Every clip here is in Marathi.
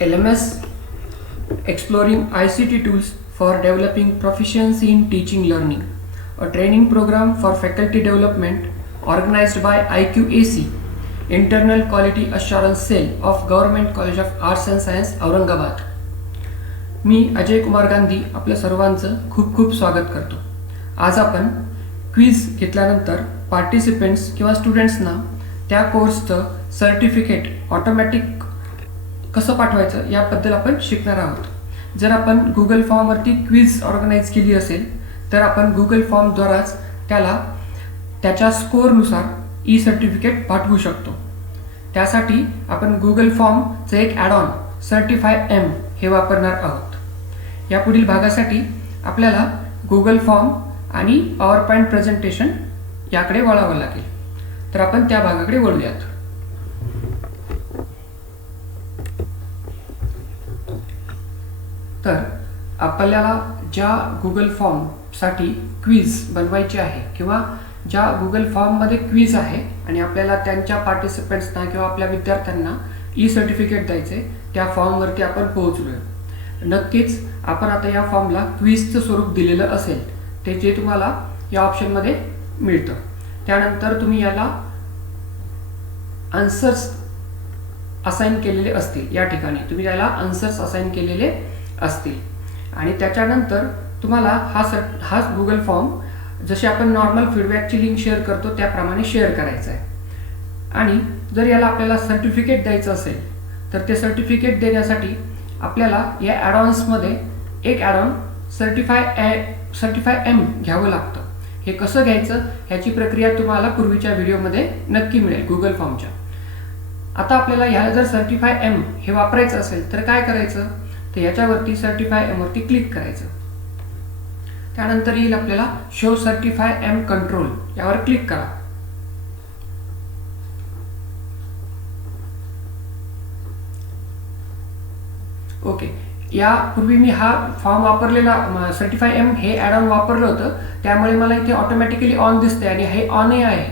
LMS Exploring ICT Tools for Developing Proficiency in Teaching Learning, a training program for faculty development organized by IQAC, Internal Quality Assurance Cell of Government College of Arts and Science, Aurangabad. मी अजय कुमार गांधी आपल्या सर्वांचं खूप खूप स्वागत करतो. आज आपण क्विज घेतल्यानंतर पार्टिसिपेंट्स किंवा स्टुडंट्सना त्या कोर्सचं सर्टिफिकेट ऑटोमॅटिक कसं पाठवायचं याबद्दल आपण शिकणार आहोत. जर आपण गुगल फॉर्मवरती क्विज ऑर्गनाईज केली असेल तर आपण गुगल फॉर्मद्वाराच त्याला त्याच्या स्कोअरनुसार ई सर्टिफिकेट पाठवू शकतो. त्यासाठी आपण गुगल फॉर्मचं एक ॲड-ऑन सर्टिफाय एम हे वापरणार आहोत. या पुढील भागासाठी आपल्याला गुगल फॉर्म आणि पॉवर पॉईंट प्रेझेंटेशन याकडे वळावं लागेल. तर आपण त्या भागाकडे वळूयात. तर आपल्याला ज्या गुगल फॉर्मसाठी क्विज बनवायची आहे किंवा ज्या गुगल फॉर्ममध्ये क्विज आहे आणि आपल्याला त्यांच्या पार्टिसिपेंट्सना किंवा आपल्या विद्यार्थ्यांना ई सर्टिफिकेट द्यायचे, त्या फॉर्मवरती आपण पोहोचलोय. नक्कीच आपण आता या फॉर्मला क्विजचं स्वरूप दिलेलं असेल ते जे तुम्हाला या ऑप्शनमध्ये मिळतं. त्यानंतर तुम्ही याला आन्सर्स असाइन केलेले असतील. या ठिकाणी तुम्ही याला आन्सर्स असाइन केलेले असतील आणि त्याच्यानंतर तुम्हाला हा गुगल फॉर्म जसे आपण नॉर्मल फीडबॅकची लिंक शेअर करतो त्याप्रमाणे शेअर करायचा आहे. आणि जर याला आपल्याला सर्टिफिकेट द्यायचं असेल तर ते सर्टिफिकेट देण्यासाठी आपल्याला या ॲडॉन्समध्ये एक ॲडॉन सर्टिफाय एम घ्यावं लागतं. हे कसं घ्यायचं ह्याची प्रक्रिया तुम्हाला पूर्वीच्या व्हिडिओमध्ये नक्की मिळेल गुगल फॉर्मच्या. आता आपल्याला ह्याला जर सर्टिफाय एम हे वापरायचं असेल तर काय करायचं, तर याच्यावरती सर्टिफाय एम वरती क्लिक करायचं. त्यानंतर येईल आपल्याला शो सर्टिफाय एम कंट्रोल, यावर क्लिक करा. ओके, यापूर्वी मी हा फॉर्म वापरलेला सर्टिफाय एम हे ॲड ऑन वापरलं होतं, त्यामुळे मला इथे ऑटोमॅटिकली ऑन दिसते आणि हे ऑनही आहे.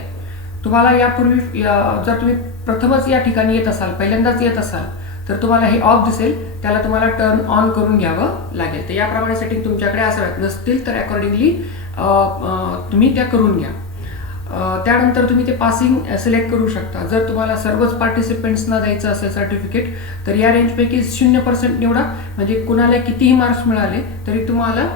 तुम्हाला यापूर्वी जर तुम्ही प्रथमच या ठिकाणी येत असाल, पहिल्यांदाच येत असाल तर तुम्हाला हे ऑफ दिसेल, त्याला तुम्हाला टर्न ऑन करून घ्यावं लागेल. तर याप्रमाणे सेटिंग तुमच्याकडे असाव्यात, नसतील तर अकॉर्डिंगली तुम्ही त्या करून घ्या. त्यानंतर तुम्ही ते पासिंग सिलेक्ट करू शकता. जर तुम्हाला सर्वच पार्टिसिपेंट्सना द्यायचं असेल सर्टिफिकेट तर या रेंजपैकी 0% निवडा, म्हणजे कुणाला कितीही मार्क्स मिळाले तरी तुम्हाला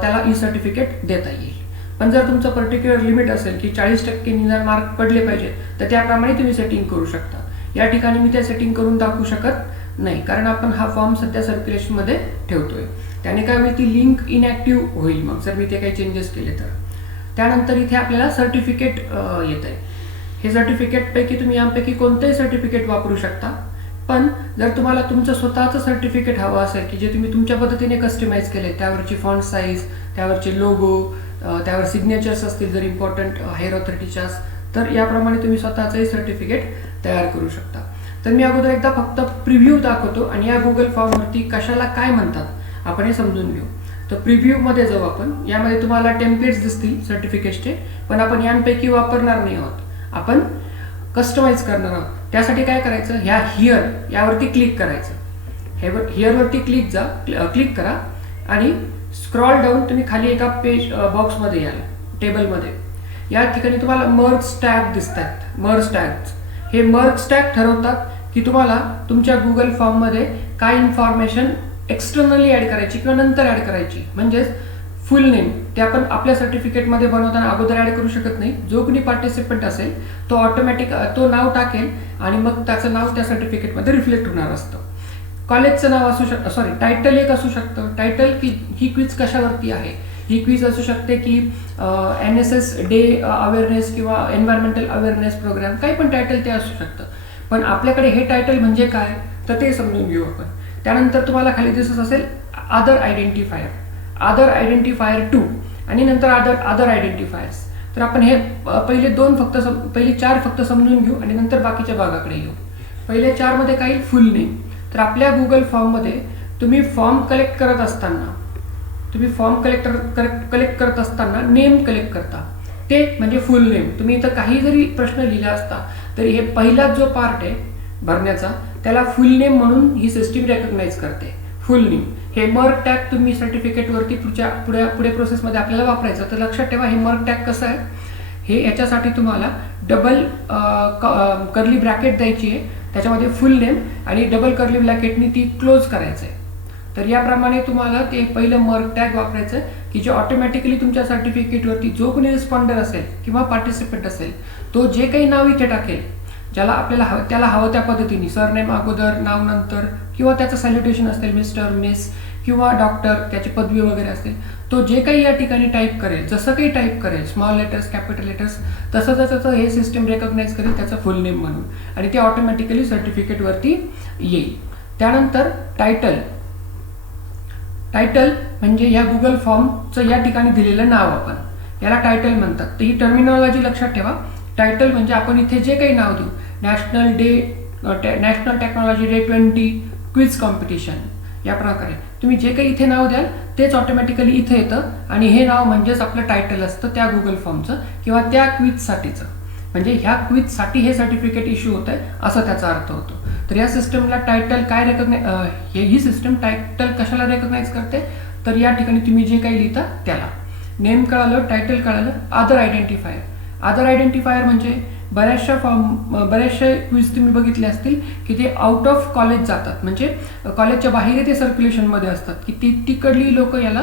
त्याला ई सर्टिफिकेट देता येईल. पण जर तुमचं पर्टिक्युलर लिमिट असेल की 40% जर मार्क पडले पाहिजे तर त्याप्रमाणे तुम्ही सेटिंग करू शकता. या ठिकाणी मी त्या सेटिंग करून दाखवू शकत नाही कारण आपण हा फॉर्म सध्या सर्क्युलेशनमध्ये ठेवतोय. त्याने काय होईल, ती लिंक इनॅक्टिव्ह होईल मग जर मी ते काही चेंजेस केले तर. त्यानंतर इथे आपल्याला सर्टिफिकेट येत आहे. हे सर्टिफिकेटपैकी तुम्ही यापैकी कोणतंही सर्टिफिकेट वापरू शकता. पण जर तुम्हाला तुमचं स्वतःचं सर्टिफिकेट हवं असेल की जे तुम्ही तुमच्या पद्धतीने कस्टमाइज केले, त्यावरची फॉन्ट साईज, त्यावरचे लोगो, त्यावर सिग्नेचर्स असतील जर इम्पॉर्टंट हायर ऑथॉरिटीच्या, तर याप्रमाणे तुम्ही स्वतःचंही सर्टिफिकेट तयार करू शकता. तर मी अगोदर एकदा फक्त प्रिव्ह्यू दाखवतो आणि या गुगल फॉर्मवरती कशाला काय म्हणतात आपण हे समजून घेऊ. तर प्रिव्ह्यूमध्ये जाऊ आपण. यामध्ये तुम्हाला टेम्पलेट्स दिसतील सर्टिफिकेटचे, पण आपण यांपैकी वापरणार नाही आहोत, आपण कस्टमाइज करणार आहोत. त्यासाठी काय करायचं, ह्या हिअर यावरती क्लिक करायचं. हिअरवरती क्लिक करा आणि स्क्रॉल डाऊन तुम्ही खाली एका पेज बॉक्समध्ये याल, टेबलमध्ये. या ठिकाणी तुम्हाला मर्ज टॅग दिसतात. मर्ज टॅग्स हे मर्ज टॅग ठरवतात की तुम्हाला तुमच्या गुगल फॉर्ममध्ये काय इन्फॉर्मेशन एक्सटर्नली ॲड करायची किंवा नंतर ॲड करायची. म्हणजेच फुल नेम ते आपण आपल्या सर्टिफिकेटमध्ये बनवताना अगोदर ॲड करू शकत नाही. जो कोणी पार्टिसिपंट असेल तो ऑटोमॅटिक तो नाव टाकेल आणि मग त्याचं नाव त्या सर्टिफिकेटमध्ये रिफ्लेक्ट होणार असतं. कॉलेजचं नाव असू शकतं, सॉरी टायटल एक असू शकतं. टायटल की ही क्विज कशावरती आहे, ही क्विज असू शकते की NSS डे अवेअरनेस किंवा एन्व्हायरमेंटल अवेअरनेस प्रोग्राम, काही पण टायटल ते असू शकतं. पण आपल्याकडे हे टायटल म्हणजे काय तर ते समजून घेऊ आपण. त्यानंतर तुम्हाला खाली दिसत असेल अदर आयडेंटिफायर 2 आणि नंतर अदर आयडेंटिफायर्स. तर आपण हे पहिले 4 फक्त समजून घेऊ आणि नंतर बाकीच्या भागाकडे येऊ. पहिले 4 मध्ये काय, फुल नेम. तर आपल्या गुगल फॉर्ममध्ये तुम्ही फॉर्म कलेक्ट करत असताना नेम कलेक्ट करता, ते म्हणजे फुल नेम. तुम्ही इथं काही जरी प्रश्न लिहिला असता तरी हे पहिला जो पार्ट आहे भरण्याचा त्याला फुल नेम म्हणून ही सिस्टीम रेकग्नाइज करते. फुल नेम हे मर्क टॅग तुम्ही सर्टिफिकेटवरती पुढे प्रोसेसमध्ये आपल्याला वापरायचं. तर लक्षात ठेवा हे मर्क टॅग कसं आहे. हे याच्यासाठी तुम्हाला डबल कर्ली ब्रॅकेट द्यायची आहे, त्याच्यामध्ये फुल नेम आणि डबल कर्ली ब्रॅकेटनी ती क्लोज करायचं आहे. तर याप्रमाणे तुम्हाला ते पहिलं मर्क टॅग वापरायचं की जे ऑटोमॅटिकली तुमच्या सर्टिफिकेटवरती जो कोणी रिस्पॉन्डर असेल किंवा पार्टिसिपेंट असेल तो जे काही नाव इथे टाकेल, ज्याला आपल्याला त्याला हवं त्या पद्धतीने सरनेम अगोदर, नाव नंतर, किंवा त्याचं सॅल्युटेशन असेल मिस्टर, मिस किंवा डॉक्टर, त्याची पदवी वगैरे असेल, तो जे काही या ठिकाणी टाईप करेल, जसं काही टाईप करेल, स्मॉल लेटर्स, कॅपिटल लेटर्स, तसं हे सिस्टम रेकग्नाइज करेल त्याचं फुल नेम म्हणून आणि ते ऑटोमॅटिकली सर्टिफिकेटवरती येईल. त्यानंतर टायटल म्हणजे या गुगल फॉर्मचं या ठिकाणी दिलेलं नाव, आपण याला टायटल म्हणतात. तर ही टर्मिनॉलॉजी लक्षात ठेवा. टायटल म्हणजे आपण इथे जे काही नाव देऊ, national technology day 20 quiz competition, या प्रकारे तुम्ही जे काही इथे नाव द्याल तेच ऑटोमॅटिकली इथे येतं आणि हे नाव म्हणजेच आपलं टायटल असतं त्या गुगल फॉर्मचं किंवा त्या क्विजसाठीचं. म्हणजे ह्या क्विजसाठी हे सर्टिफिकेट इश्यू होत आहे असं त्याचा अर्थ होतो. तर या सिस्टमला टायटल काय ही सिस्टम टायटल कशाला रेकग्नाइज करते, तर या ठिकाणी तुम्ही जे काही लिहिता त्याला. नेम कळालं, टायटल कळालं. अदर आयडेंटिफायर म्हणजे बऱ्याचशा क्विज तुम्ही बघितले असतील की ते आउट ऑफ कॉलेज जातात, म्हणजे कॉलेजच्या बाहेर ते सर्क्युलेशनमध्ये असतात की तिकडली लोक याला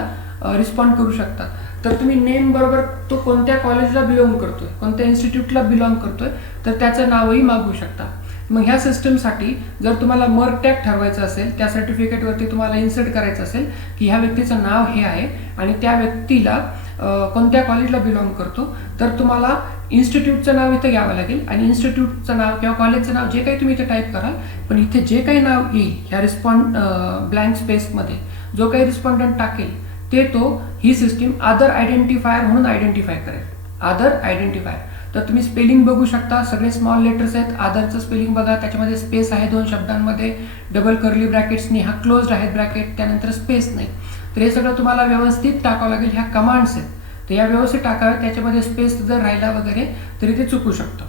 रिस्पॉन्ड करू शकतात. तर तुम्ही नेम बरोबर तो कोणत्या कॉलेजला बिलॉंग करतोय, कोणत्या इन्स्टिट्यूटला बिलॉंग करतोय, तर त्याचं नावही मागवू शकता. मग ह्या सिस्टमसाठी जर तुम्हाला मर्क टॅग ठरवायचं असेल, त्या सर्टिफिकेटवरती तुम्हाला इन्सर्ट करायचं असेल की ह्या व्यक्तीचं नाव हे आहे आणि त्या व्यक्तीला कोणत्या कॉलेजला बिलॉंग करतो, तर तुम्हाला इन्स्टिट्यूटचं नाव इथं घ्यावं लागेल आणि इन्स्टिट्यूटचं नाव किंवा कॉलेजचं नाव जे काही तुम्ही इथे टाईप कराल, पण इथे जे काही नाव येईल ह्या ब्लँक स्पेसमध्ये जो काही रिस्पॉन्डंट टाकेल ते ही सिस्टीम अदर आयडेंटिफायर म्हणून आयडेंटिफाय करेल. Other identifier. तर तुम्ही स्पेलिंग बघू शकता, सगळे स्मॉल लेटर्स आहेत. आदरचं स्पेलिंग बघा, त्याच्यामध्ये स्पेस आहे 2 शब्दांमध्ये, डबल कर्ली ब्रॅकेट्सनी, हा क्लोज्ड आहेत ब्रॅकेट, त्यानंतर स्पेस नाही. तर हे सगळं तुम्हाला व्यवस्थित टाकावं लागेल. ह्या कमांड्स आहेत तर या व्यवस्थित टाकाव्या, त्याच्यामध्ये स्पेस जर राहिला वगैरे तरी ते चुकू शकतं.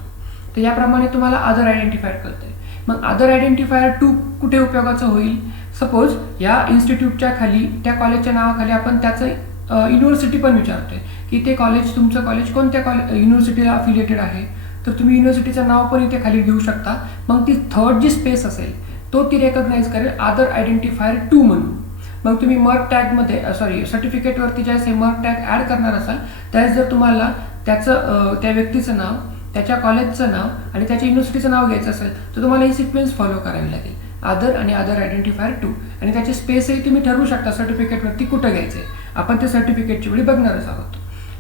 तर याप्रमाणे तुम्हाला अदर आयडेंटिफायर कळते. मग अदर आयडेंटिफायर 2 कुठे उपयोगाचं होईल. सपोज या इन्स्टिट्यूटच्या खाली, त्या कॉलेजच्या नावाखाली आपण त्याचं युनिव्हर्सिटी पण विचारतोय की ते तुमचं कॉलेज कोणत्या युनिव्हर्सिटीला अफिलिएटेड आहे, तर तुम्ही युनिव्हर्सिटीचं नाव पण इथे खाली घेऊ शकता. मग ती थर्ड जी स्पेस असेल ती रेकग्नाइज करेल अदर आयडेंटिफायर 2 म्हणून. मग तुम्ही मर्क टॅगमध्ये सर्टिफिकेटवरती ज्यावेळेस हे मर्क टॅग ॲड करणार असाल त्यावेळेस जर तुम्हाला त्या व्यक्तीचं नाव, त्याच्या कॉलेजचं नाव आणि त्याच्या युनिव्हर्सिटीचं नाव घ्यायचं असेल तर तुम्हाला ही सिक्वेन्स फॉलो करावी लागेल. अदर आणि अदर आयडेंटिफायर 2 आणि त्याची स्पेसही तुम्ही ठरवू शकता सर्टिफिकेटवरती कुठं घ्यायचं आहे. आपण ते सर्टिफिकेटच्या वेळी बघणारच आहोत.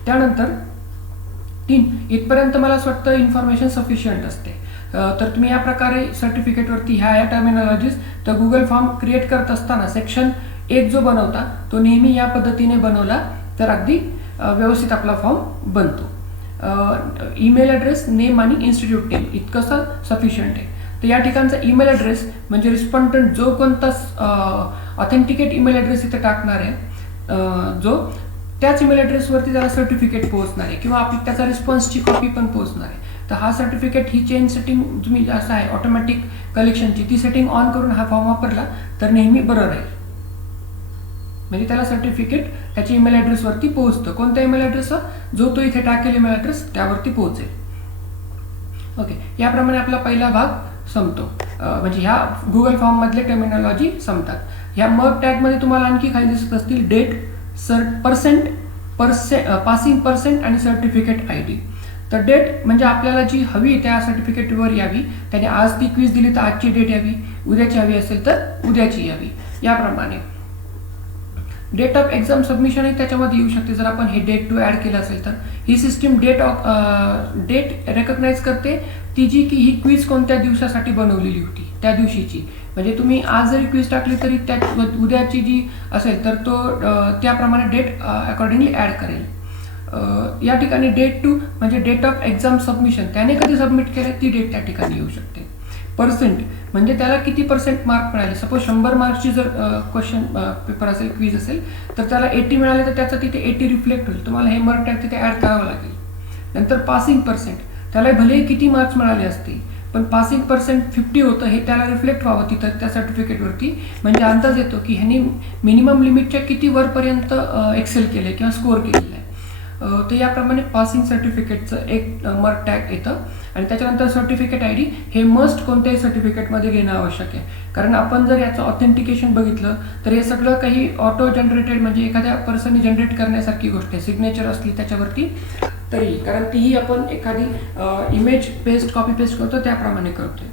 त्यानंतर 3 इथपर्यंत मला असं वाटतं इन्फॉर्मेशन सफिशियंट असते. तर तुम्ही या प्रकारे सर्टिफिकेटवरती ह्या टर्मिनॉलॉजीज, तर गुगल फॉर्म क्रिएट करत असताना सेक्शन 1 जो बनवता तो नेहमी या पद्धतीने बनवला तर अगदी व्यवस्थित आपला फॉर्म बनतो. ईमेल ॲड्रेस, नेम आणि इन्स्टिट्यूट नेम इतकंसं सफिशियंट आहे. तर या ठिकाणचा ईमेल ॲड्रेस म्हणजे रिस्पॉन्डंट जो कोणता ऑथेंटिकेट ईमेल ॲड्रेस इथे टाकणार आहे, जो त्याच ईमेल ॲड्रेसवरती त्याला सर्टिफिकेट पोहोचणार आहे किंवा त्याचा रिस्पॉन्सची कॉपी पण पोहोचणार आहे. तर हा सर्टिफिकेट ही चेंज सेटिंग तुम्ही असं आहे ऑटोमॅटिक कलेक्शनची, ती सेटिंग ऑन करून हा फॉर्म वापरला तर नेहमी बरं राहील. म्हणजे त्याला सर्टिफिकेट त्याच्या ईमेल ॲड्रेसवरती पोहोचतं. कोणत्या ईमेल ॲड्रेस, जो तो इथे टाकेल ईमेल ॲड्रेस त्यावरती पोहोचेल. ओके, याप्रमाणे आपला पहिला भाग संपतो. म्हणजे ह्या गुगल फॉर्ममधले टर्मिनॉलॉजी संपतात. ह्या मर्क टॅगमध्ये तुम्हाला आणखी खाली दिसत असतील डेट, पासिंग पर्सेंट आणि सर्टिफिकेट ID. तर डेट म्हणजे आपल्याला जी हवी त्या सर्टिफिकेटवर यावी, त्याने आज ती क्विज दिली तर आजची डेट यावी, उद्याची हवी असेल तर उद्याची यावी. याप्रमाणे डेट ऑफ एक्झाम सबमिशनही त्याच्यामध्ये येऊ शकते. जर आपण हे डेट टू ॲड केलं असेल तर ही सिस्टीम डेट रेकग्नाइज करते ती जी की ही क्विज कोणत्या दिवसासाठी बनवलेली होती त्या दिवशीची. म्हणजे तुम्ही आज जरी क्विज टाकली तरी त्या उद्याची जी असेल तर तो त्याप्रमाणे डेट अकॉर्डिंगली ॲड करेल. या ठिकाणी डेट टू म्हणजे डेट ऑफ एक्झाम सबमिशन, त्याने कधी सबमिट केलं ती डेट त्या ठिकाणी येऊ शकते. पर्सेंट म्हणजे त्याला किती % मार्क मिळाले. सपोज 100 मार्क्सची जर क्वेश्चन पेपर असेल, क्विज असेल, तर त्याला 80 मिळाले तर त्याचं तिथे 80 रिफ्लेक्ट होईल. तुम्हाला हे मार्क टॅग तिथे ॲड करावं लागेल. नंतर पासिंग पर्सेंट, त्याला भले किती मार्क्स मिळाले असतील पण पासिंग पर्सेंट 50 होतं हे त्याला रिफ्लेक्ट व्हावं तिथं त्या सर्टिफिकेटवरती, म्हणजे अंदाज येतो की ह्यांनी मिनिमम लिमिटच्या किती वरपर्यंत एक्सेल केले किंवा स्कोअर केलेलं आहे. तर याप्रमाणे पासिंग सर्टिफिकेटचं एक मार्क टॅग येतं. आणि त्याच्यानंतर सर्टिफिकेट आय डी हे मस्ट कोणत्याही सर्टिफिकेटमध्ये घेणं आवश्यक आहे, कारण आपण जर याचं ऑथेंटिकेशन बघितलं तर हे सगळं काही ऑटो जनरेटेड, म्हणजे एखाद्या पर्सनने जनरेट करण्यासारखी गोष्ट आहे. सिग्नेचर असली त्याच्यावरती तरी, कारण तीही आपण एखादी इमेज पेस्ट कॉपी पेस्ट करतो त्याप्रमाणे करतोय.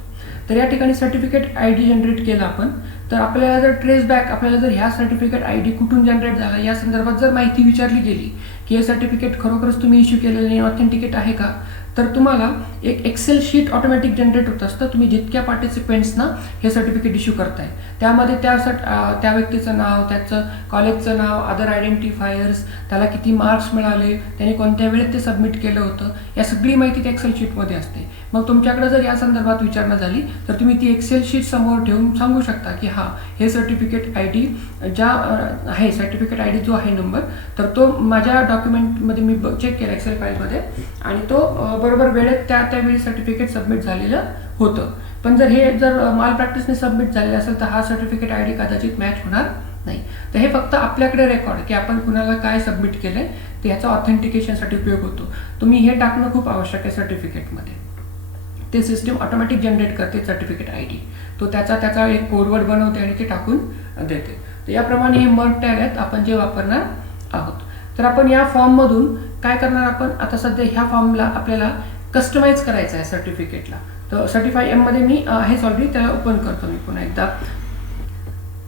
तर या ठिकाणी सर्टिफिकेट आय डी जनरेट केला आपण, तर आपल्याला जर ट्रेस बॅक, आपल्याला जर ह्या सर्टिफिकेट आय डी कुठून जनरेट झाला या संदर्भात जर माहिती विचारली गेली की हे सर्टिफिकेट खरोखरच तुम्ही इश्यू केलेलं नाही, ऑथेंटिकेट आहे का, तर तुम्हाला एक एक्सेल शीट ऑटोमॅटिक जनरेट होत असतं. तुम्ही जितक्या पार्टिसिपेंट्सना हे सर्टिफिकेट इश्यू करताय त्यामध्ये त्या व्यक्तीचं नाव, त्याचं कॉलेजचं नाव, अदर आयडेंटिफायर्स, त्याला किती मार्क्स मिळाले, त्याने कोणत्या वेळेत ते सबमिट केलं होतं, या सगळी माहिती त्या एक्सेल शीटमध्ये असते. मग तुमच्याकडे जर या संदर्भात विचारणा झाली तर तुम्ही ती एक्सेल शीट समोर ठेवून सांगू शकता की हा हे सर्टिफिकेट आय डी ज्या आहे, सर्टिफिकेट आय डी जो आहे नंबर, तर तो माझ्या डॉक्युमेंटमध्ये मी चेक केला एक्सेल फाईलमध्ये, आणि तो बरोबर वेळेत त्यावेळी सर्टिफिकेट सबमिट झालेलं होतं. पण जर माल प्रॅक्टिसने सबमिट झालेलं असेल तर हा सर्टिफिकेट आय डी कदाचित मॅच होणार नाही. तर हे फक्त आपल्याकडे रेकॉर्ड की आपण कुणाला काय सबमिट केलंय ते ह्याचा ऑथेंटिकेशनसाठी उपयोग होतो. तुम्ही हे टाकणं खूप आवश्यक आहे सर्टिफिकेटमध्ये. ते सिस्टीम ऑटोमॅटिक जनरेट करते सर्टिफिकेट आय डी, तो त्याचा एक कोडवर्ड बनवते आणि ते टाकून देते. तर याप्रमाणे हे मर्ज टॅग आहेत आपण जे वापरणार आहोत. तर आपण या फॉर्ममधून काय करणार, आपण आता सध्या ह्या फॉर्मला आपल्याला कस्टमाइज करायचं आहे सर्टिफिकेटला. तर सर्टिफाय एम मध्ये मी आहेच ऑलरेडी, त्याला ओपन करतो मी पुन्हा एकदा.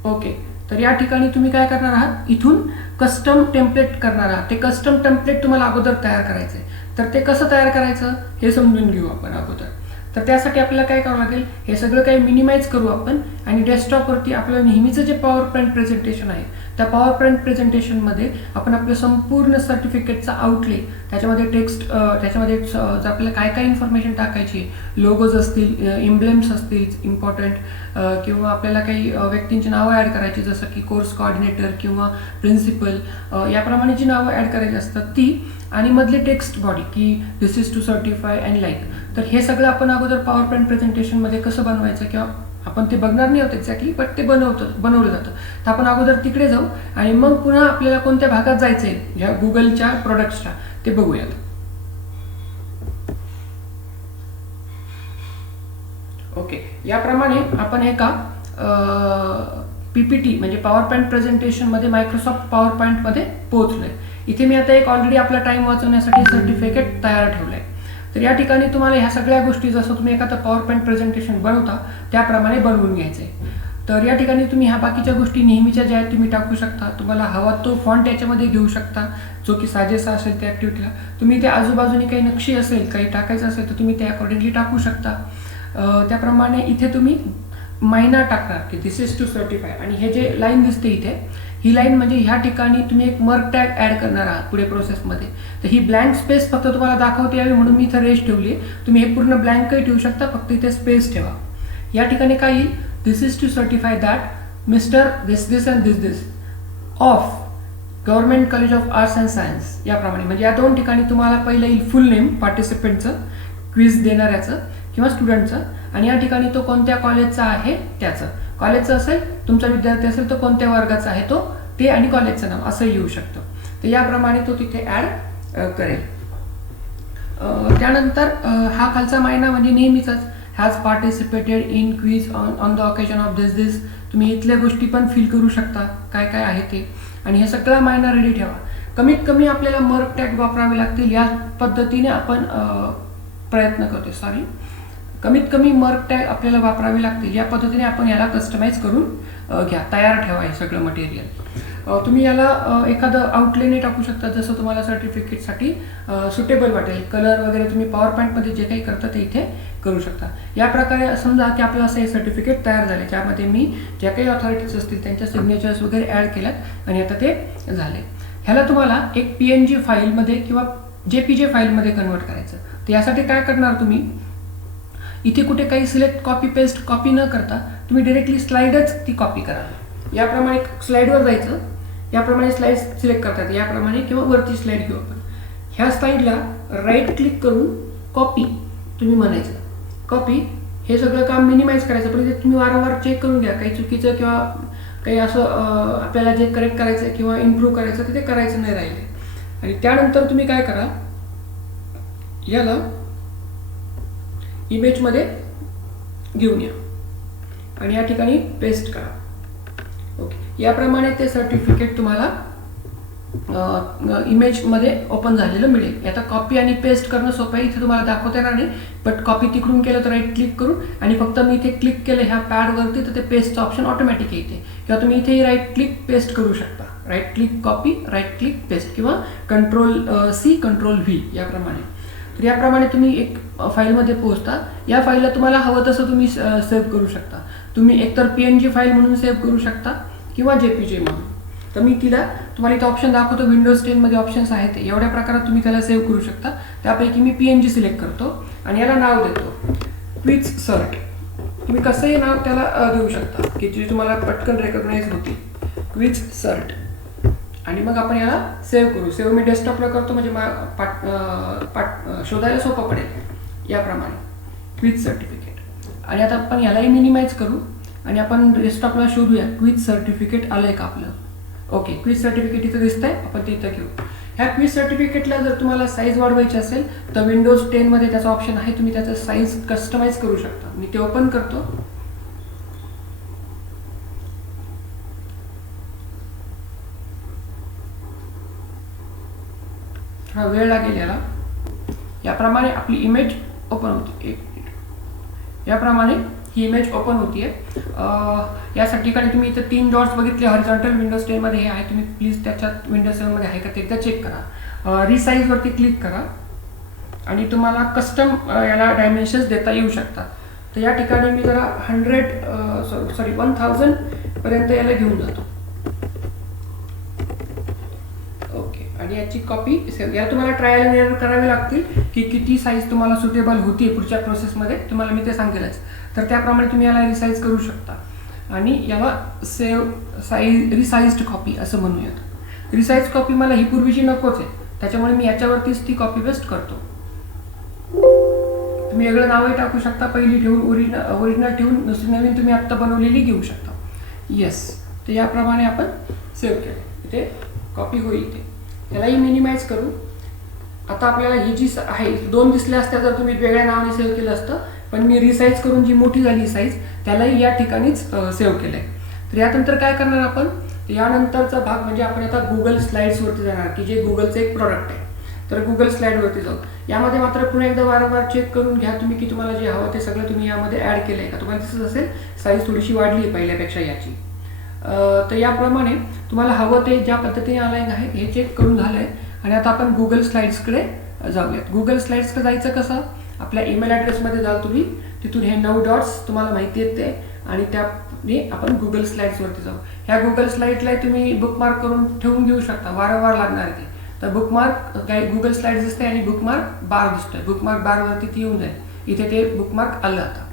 ओके, तर या ठिकाणी तुम्ही काय करणार आहात, इथून कस्टम टेम्पलेट करणार आहात. ते कस्टम टेम्पलेट तुम्हाला अगोदर तयार करायचं आहे. तर ते कसं तयार करायचं हे समजून घेऊ आपण अगोदर. तर त्यासाठी आपल्याला काय करावं लागेल, हे सगळं काही मिनिमाइज करू आपण, आणि डेस्कटॉपवरती आपलं नेहमीचं जे पॉवर पॉईंट प्रेझेंटेशन आहे त्या पॉवर पॉईंट प्रेझेंटेशनमध्ये आपण आपलं संपूर्ण सर्टिफिकेटचा आउटले, त्याच्यामध्ये टेक्स्ट, त्याच्यामध्ये आपल्याला काय काय इन्फॉर्मेशन टाकायची, लोगोज असतील, एम्ब्लेम्स असतील इम्पॉर्टंट, किंवा आपल्याला काही व्यक्तींची नावं ॲड करायची जसं की कोर्स कोऑर्डिनेटर किंवा प्रिन्सिपल, याप्रमाणे जी नावं ॲड करायची असतात ती, आणि मधली टेक्स्ट बॉडी की this is to certify and like. तर हे सगळं आपण अगोदर पॉवर पॉईंट प्रेझेंटेशनमध्ये कसं बनवायचं, किंवा आपण ते बघणार नाही होत एक्झॅक्टली, बट ते बनवलं जातं. तर आपण अगोदर तिकडे जाऊ आणि मग पुन्हा आपल्याला कोणत्या भागात जायचं आहे ह्या गुगलच्या प्रोडक्ट्सच्या ते बघूयात. ओके, याप्रमाणे आपण एका PPT म्हणजे पॉवर पॉईंट प्रेझेंटेशनमध्ये मायक्रोसॉफ्ट पॉवर पॉईंटमध्ये पोहोचलोय. इथे मी आता एक ऑलरेडी आपला टाइम वाचवण्यासाठी सर्टिफिकेट तयार ठेवलंय. तर या ठिकाणी तुम्हाला ह्या सगळ्या गोष्टी जसं तुम्ही एखादं पॉवर पॉईंट प्रेझेंटेशन बनवता त्याप्रमाणे बनवून घ्यायचं आहे. तर या ठिकाणी तुम्ही ह्या बाकीच्या गोष्टी नेहमीच्या ज्या आहेत तुम्ही टाकू शकता. तुम्हाला हवा तो फॉन्ट याच्यामध्ये घेऊ शकता जो की साजेसा असेल त्या ॲक्टिव्हिटीला. तुम्ही ते आजूबाजूनी काही नक्षी असेल, काही टाकायचं असेल तर तुम्ही ते अकॉर्डिंगली टाकू शकता. त्याप्रमाणे इथे तुम्ही महिना टाकणार की दिस इज टू सर्टिफाय, आणि हे जे लाईन दिसते इथे, ही लाईन म्हणजे ह्या ठिकाणी तुम्ही एक मर्ज टॅग ॲड करणार आहात पुढे प्रोसेसमध्ये. तर ही ब्लँक स्पेस फक्त तुम्हाला दाखवता यावी म्हणून मी इथं रेश ठेवली आहे. तुम्ही हे पूर्ण ब्लँकही ठेवू शकता, फक्त इथे स्पेस ठेवा. या ठिकाणी काय येईल, this is to certify that mister this and this of government college of arts and science, याप्रमाणे. म्हणजे या दोन ठिकाणी तुम्हाला पहिलं येईल फुल नेम पार्टिसिपेंटचं, क्विज देणाऱ्याचं किंवा स्टुडंटचं, आणि या ठिकाणी तो कोणत्या कॉलेजचा आहे त्याचं. कॉलेजचं असेल, तुमचा विद्यार्थी असेल तो कोणत्या वर्गाचा आहे तो, ते आणि कॉलेजचं नाव असं येऊ शकतं. तर याप्रमाणे तो तिथे ॲड करेल. त्यानंतर हा खालचा महिना म्हणजे नेहमीचाच has participated in quiz on the occasion of this. तुम्ही इथल्या गोष्टी पण फिल करू शकता काय काय आहे ते, आणि हे सगळा महिना रेडी ठेवा. कमीत कमी आपल्याला मर्ज टॅग वापरावे लागतील, या पद्धतीने आपण प्रयत्न करतो. कमीत कमी मर्ज टॅग आपल्याला वापरावे लागतील, या पद्धतीने आपण याला कस्टमाइज करून घ्या, तयार ठेवा हे सगळं मटेरियल. तुम्ही याला एखादं आउटलाईन टाकू शकता जसं तुम्हाला सर्टिफिकेटसाठी सुटेबल वाटेल. कलर वगैरे तुम्ही पॉवर पॉईंटमध्ये जे काही करता ते इथे करू शकता. या प्रकारे समजा की आपलं असं हे सर्टिफिकेट तयार झाले, ज्यामध्ये मी ज्या काही ऑथॉरिटीज असतील त्यांच्या सिग्नेचर्स वगैरे ॲड केल्यात आणि आता ते झाले. ह्याला तुम्हाला एक PNG फाईलमध्ये किंवा JPG फाईलमध्ये कन्वर्ट करायचं. तर यासाठी काय करणार, तुम्ही इथे कुठे काही सिलेक्ट कॉपी पेस्ट कॉपी न करता तुम्ही डायरेक्टली स्लाइडच ती कॉपी करा. याप्रमाणे स्लाइडवर जायचं, याप्रमाणे स्लाइड सिलेक्ट करतात याप्रमाणे, किंवा वरती स्लाइड घेऊ आपण. ह्या स्लाइडला राईट क्लिक करून कॉपी तुम्ही म्हणायचं, कॉपी, हे सगळं काम मिनिमाइज करायचं, पण तुम्ही वारंवार चेक करून घ्या काही चुकीचं किंवा काही असं आपल्याला जे करेक्ट करायचं आहे किंवा इम्प्रूव्ह करायचं ते करायचं नाही राहिले. आणि त्यानंतर तुम्ही काय करा, याला इमेजमध्ये घेऊन या आणि या ठिकाणी पेस्ट करा. ओके, याप्रमाणे ते सर्टिफिकेट तुम्हाला इमेजमध्ये ओपन झालेलं मिळेल. आता कॉपी आणि पेस्ट करणं सोपं आहे, इथे तुम्हाला दाखवता येणार नाही, बट कॉपी तिकडून केलं तर राईट क्लिक करून आणि फक्त मी इथे क्लिक केलं ह्या पॅडवरती तर ते पेस्टचं ऑप्शन ऑटोमॅटिक येते. किंवा तुम्ही इथेही राईट क्लिक पेस्ट करू शकता, right click copy, right click paste किंवा Ctrl+C Ctrl+V याप्रमाणे. तर याप्रमाणे तुम्ही एक फाईलमध्ये पोहोचता. या फाईलला तुम्हाला हवं तसं तुम्ही सेव्ह करू शकता. तुम्ही एकतर PNG फाईल म्हणून सेव्ह करू शकता किंवा JPG म्हणून. तर मी तुम्हाला इथं ऑप्शन दाखवतो, विंडोज 10 मध्ये ऑप्शन्स आहेत, एवढ्या प्रकारात तुम्ही त्याला सेव्ह करू शकता. त्यापैकी मी PNG सिलेक्ट करतो आणि याला नाव देतो क्विझसर्ट. तुम्ही कसंही नाव त्याला देऊ शकता की जी तुम्हाला पटकन रेकग्नाइज होती, क्विझसर्ट. आणि मग आपण याला सेव्ह करू. सेव्ह मी डेस्कटॉपला करतो म्हणजे शोधायला सोपं पडेल. याप्रमाणे क्विझ सर्टिफिकेट. आणि आता आपण यालाही मिनिमाइज करू आणि आपण डेस्कटॉपला शोधूया क्विझ सर्टिफिकेट आलंय का आपलं. ओके, क्विझ सर्टिफिकेट इथं दिसतंय, आपण ते इथं घेऊ. ह्या क्विझ सर्टिफिकेटला जर तुम्हाला साईज वाढवायची असेल तर विंडोज 10 मध्ये त्याचा ऑप्शन आहे, तुम्ही त्याचं साईज कस्टमाइज करू शकता. मी ते ओपन करतो. थोडा वेळ लागेल याला. याप्रमाणे आपली इमेज ओपन होते. एक मिनिट. याप्रमाणे ही इमेज ओपन होतीये. यासाठी ठिकाणी तुम्ही इथे 3 डॉट्स बघितले हॉरिझॉन्टल. विंडोज 10 मध्ये हे आहे, तुम्ही प्लीज त्याच्यात विंडोज 7 मध्ये आहे का ते एकदा चेक करा. रिसाईज वरती क्लिक करा आणि तुम्हाला कस्टम याला डायमेन्शन्स देता येऊ शकतात. तर या ठिकाणी मी जरा 1000 पर्यंत याला घेऊन जातो. ओके, आणि याची कॉपी सेव्ह. याला तुम्हाला ट्रायल अँड एरर करावे लागतील की किती साईज तुम्हाला सुटेबल होती पुढच्या प्रोसेसमध्ये, तुम्हाला मी ते सांगेलच. तर त्याप्रमाणे तुम्ही याला रिसाईज करू शकता आणि याला सेव्ह रिसाइज्ड कॉपी असं म्हणूयात. रिसाइज कॉपी मला ही पूर्वीची नकोच आहे, त्याच्यामुळे मी याच्यावरतीच ती कॉपी पेस्ट करतो. तुम्ही वेगळं नावही टाकू शकता, पहिली ठेवून ओरिजिनल ठेवून दुसरी नवीन तुम्ही आत्ता बनवलेली घेऊ शकता. येस, तर याप्रमाणे आपण सेव्ह केलं. इथे कॉपी होईल. इथे यालाही मिनिमाइज करू. आता आपल्याला ही जी आहे 2 दिसल्या असत्या जर तुम्ही वेगळ्या नावाने सेव्ह केलं असतं, पण मी रिसाईज करून जी मोठी झाली साईज त्यालाही या ठिकाणीच सेव्ह केलं आहे. तर यानंतर काय करणार आपण, यानंतरचा भाग म्हणजे आपण आता गुगल स्लाइड्सवरती जाणार की जे गुगलचं एक प्रॉडक्ट आहे. तर गुगल स्लाइडवरती जाऊ. यामध्ये मात्र पुन्हा एकदा वारंवार चेक करून घ्या तुम्ही की तुम्हाला जे हवं ते सगळं तुम्ही यामध्ये ॲड केलं आहे का. तुम्हाला दिसत असेल साईज थोडीशी वाढली आहे पहिल्यापेक्षा याची. तर याप्रमाणे तुम्हाला हवं ते ज्या पद्धतीने अलाइन आहे हे चेक करून झालं आहे. आणि आता आपण गुगल स्लाइड्सकडे जाऊयात. गुगल स्लाइड्सकडे जायचं कसं, आपल्या ईमेल ॲड्रेसमध्ये जाल तुम्ही, तिथून हे 9 डॉट्स तुम्हाला माहिती आहेत ते, आणि त्याने आपण गुगल स्लाइड्सवरती जाऊ. ह्या गुगल स्लाइडला तुम्ही बुकमार्क करून ठेवून घेऊ शकता, वारंवार लागणार आहे ते. तर बुकमार्क गुगल स्लाइड्स दिसते आणि बुकमार्क बार दिसतोय. बुकमार्क बारवरती ती येऊन जाईल. इथे ते बुकमार्क आलं. आता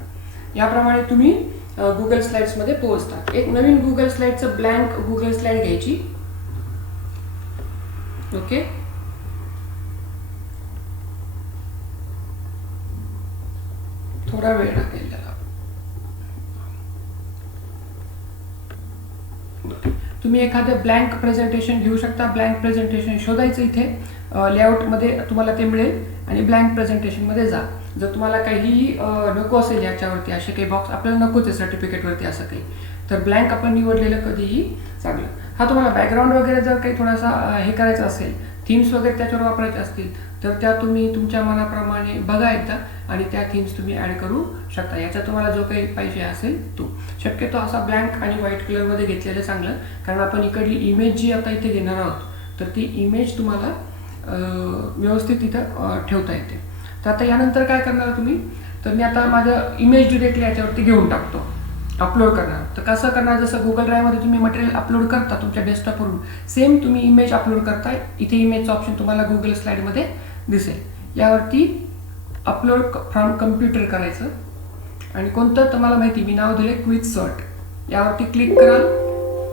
याप्रमाणे तुम्ही गुगल स्लाइड्समध्ये पोहोचता. एक नवीन गुगल स्लाइडचं ब्लँक गुगल स्लाइड घ्यायची. ओके, थोडा वेळ लागेल त्याला. तुम्ही एखादं ब्लँक प्रेझेंटेशन घेऊ शकता. ब्लँक प्रेझेंटेशन शोधायचं इथे लेआउटमध्ये तुम्हाला ते मिळेल आणि ब्लँक प्रेझेंटेशनमध्ये जा. जर तुम्हाला काही नको असेल याच्यावरती असे काही बॉक्स आपल्याला नकोच आहे सर्टिफिकेटवरती असं काही, तर ब्लँक आपण निवडलेलं कधीही चांगलं. हा तुम्हाला बॅकग्राऊंड वगैरे जर काही थोडासा हे करायचं असेल, थीम्स वगैरे त्याच्यावर वापरायचे असतील तर त्या तुम्ही तुमच्या मनाप्रमाणे बघा एकदा आणि त्या थीम्स तुम्ही ॲड करू शकता. याच्यात तुम्हाला जो काही पाहिजे असेल तो. शक्यतो असा ब्लँक आणि व्हाईट कलरमध्ये घेतलेलं चांगलं, कारण आपण इकडली इमेज जी आता इथे घेणार आहोत तर ती इमेज तुम्हाला व्यवस्थित इथं ठेवता येते. तर आता यानंतर काय करणार तुम्ही, तर मी आता माझं इमेज डिरेक्टली याच्यावरती घेऊन टाकतो, अपलोड करणार. तर कसं करणार, जसं गुगल ड्राईव्हमध्ये तुम्ही मटेरियल अपलोड करता तुमच्या डेस्कटॉपवरून, सेम तुम्ही इमेज अपलोड करताय. इथे इमेजचं ऑप्शन तुम्हाला गुगल स्लाइडमध्ये दिसेल. यावरती अपलोड फ्रॉम कम्प्युटर करायचं आणि कोणतं तुम्हाला माहिती, मी नाव दिले क्विझसर्ट. यावरती क्लिक कराल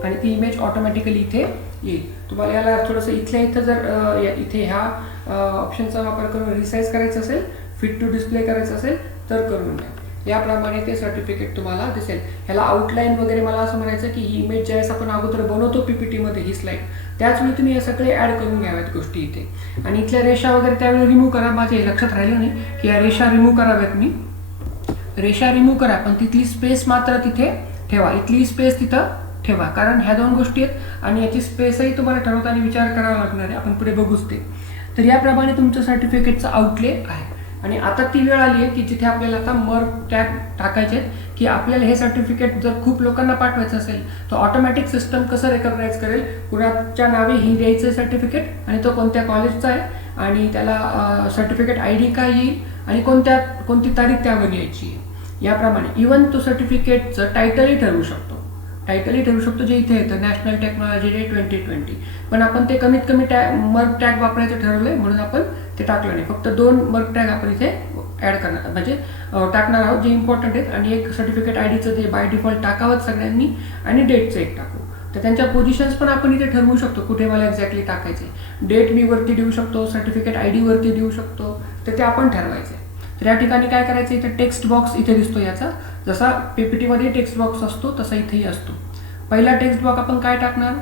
आणि ती इमेज ऑटोमॅटिकली इथे येईल. तुम्हाला याला थोडंसं इथल्या इथं जर इथे ह्या ऑप्शनचा वापर करून रिसाईज करायचं असेल, फिट टू डिस्प्ले करायचं असेल तर करून घ्या. याप्रमाणे ते सर्टिफिकेट तुम्हाला दिसेल. ह्याला आउटलाईन वगैरे मला असं म्हणायचं की ही इमेज ज्यावेळेस आपण अगोदर बनवतो PPT ही स्लाईड, त्याचवेळी तुम्ही हे सगळे ॲड करून घ्याव्यात गोष्टी इथे. आणि इथल्या रेषा वगैरे त्यावेळी रिमूव्ह करा. माझ्या हे लक्षात राहिलं नाही की या रेषा रिमूव्ह कराव्यात. मी रेषा रिमूव्ह करा, पण तिथली स्पेस मात्र तिथे ठेवा. इथली स्पेस तिथं ठेवा, कारण ह्या दोन गोष्टी आहेत आणि याची स्पेसही तुम्हाला ठरवताना विचार करावा लागणार आहे. आपण पुढे बघूच ते. तर याप्रमाणे तुमचं सर्टिफिकेटचं आउटले आहे. आणि आता ती वेळ आली आहे की जिथे आपल्याला आता मर्क टॅग टाकायचे आहेत की आपल्याला हे सर्टिफिकेट जर खूप लोकांना पाठवायचं असेल तर ऑटोमॅटिक सिस्टम कसं रेकग्नाइज करेल कुणाच्या नावे ही द्यायचं सर्टिफिकेट आणि तो कोणत्या कॉलेजचा आहे आणि त्याला सर्टिफिकेट ID काय येईल आणि कोणती तारीख त्यावर यायची आहे. याप्रमाणे इवन तो सर्टिफिकेटचं टायटलही ठरवू शकतो. जे इथे येतं नॅशनल टेक्नॉलॉजी डे 2020. पण आपण ते कमीत कमी मर्क टॅग वापरायचं ठरवलंय म्हणून आपण ते टाकलं नाही. फक्त 2 मर्क टॅग आपण इथे ॲड करणार म्हणजे टाकणार आहोत जे इम्पॉर्टंट आहेत. आणि एक सर्टिफिकेट IDचं ते बाय डिफॉल्ट टाकावंच सगळ्यांनी आणि डेटचं एक टाकू. तर त्यांच्या पोझिशन्स पण आपण इथे ठरवू शकतो कुठे मला एक्झॅक्टली टाकायचे. डेट मी वरती देऊ शकतो, सर्टिफिकेट ID वरती देऊ शकतो, तर ते आपण ठरवायचे. तर या ठिकाणी काय करायचं, इथे टेक्स्ट बॉक्स इथे दिसतो याचा, जसा PPTमध्ये टेक्स्ट बॉक्स असतो तसा इथेही असतो. पहिला टेक्स्ट बॉक्स आपण काय टाकणार,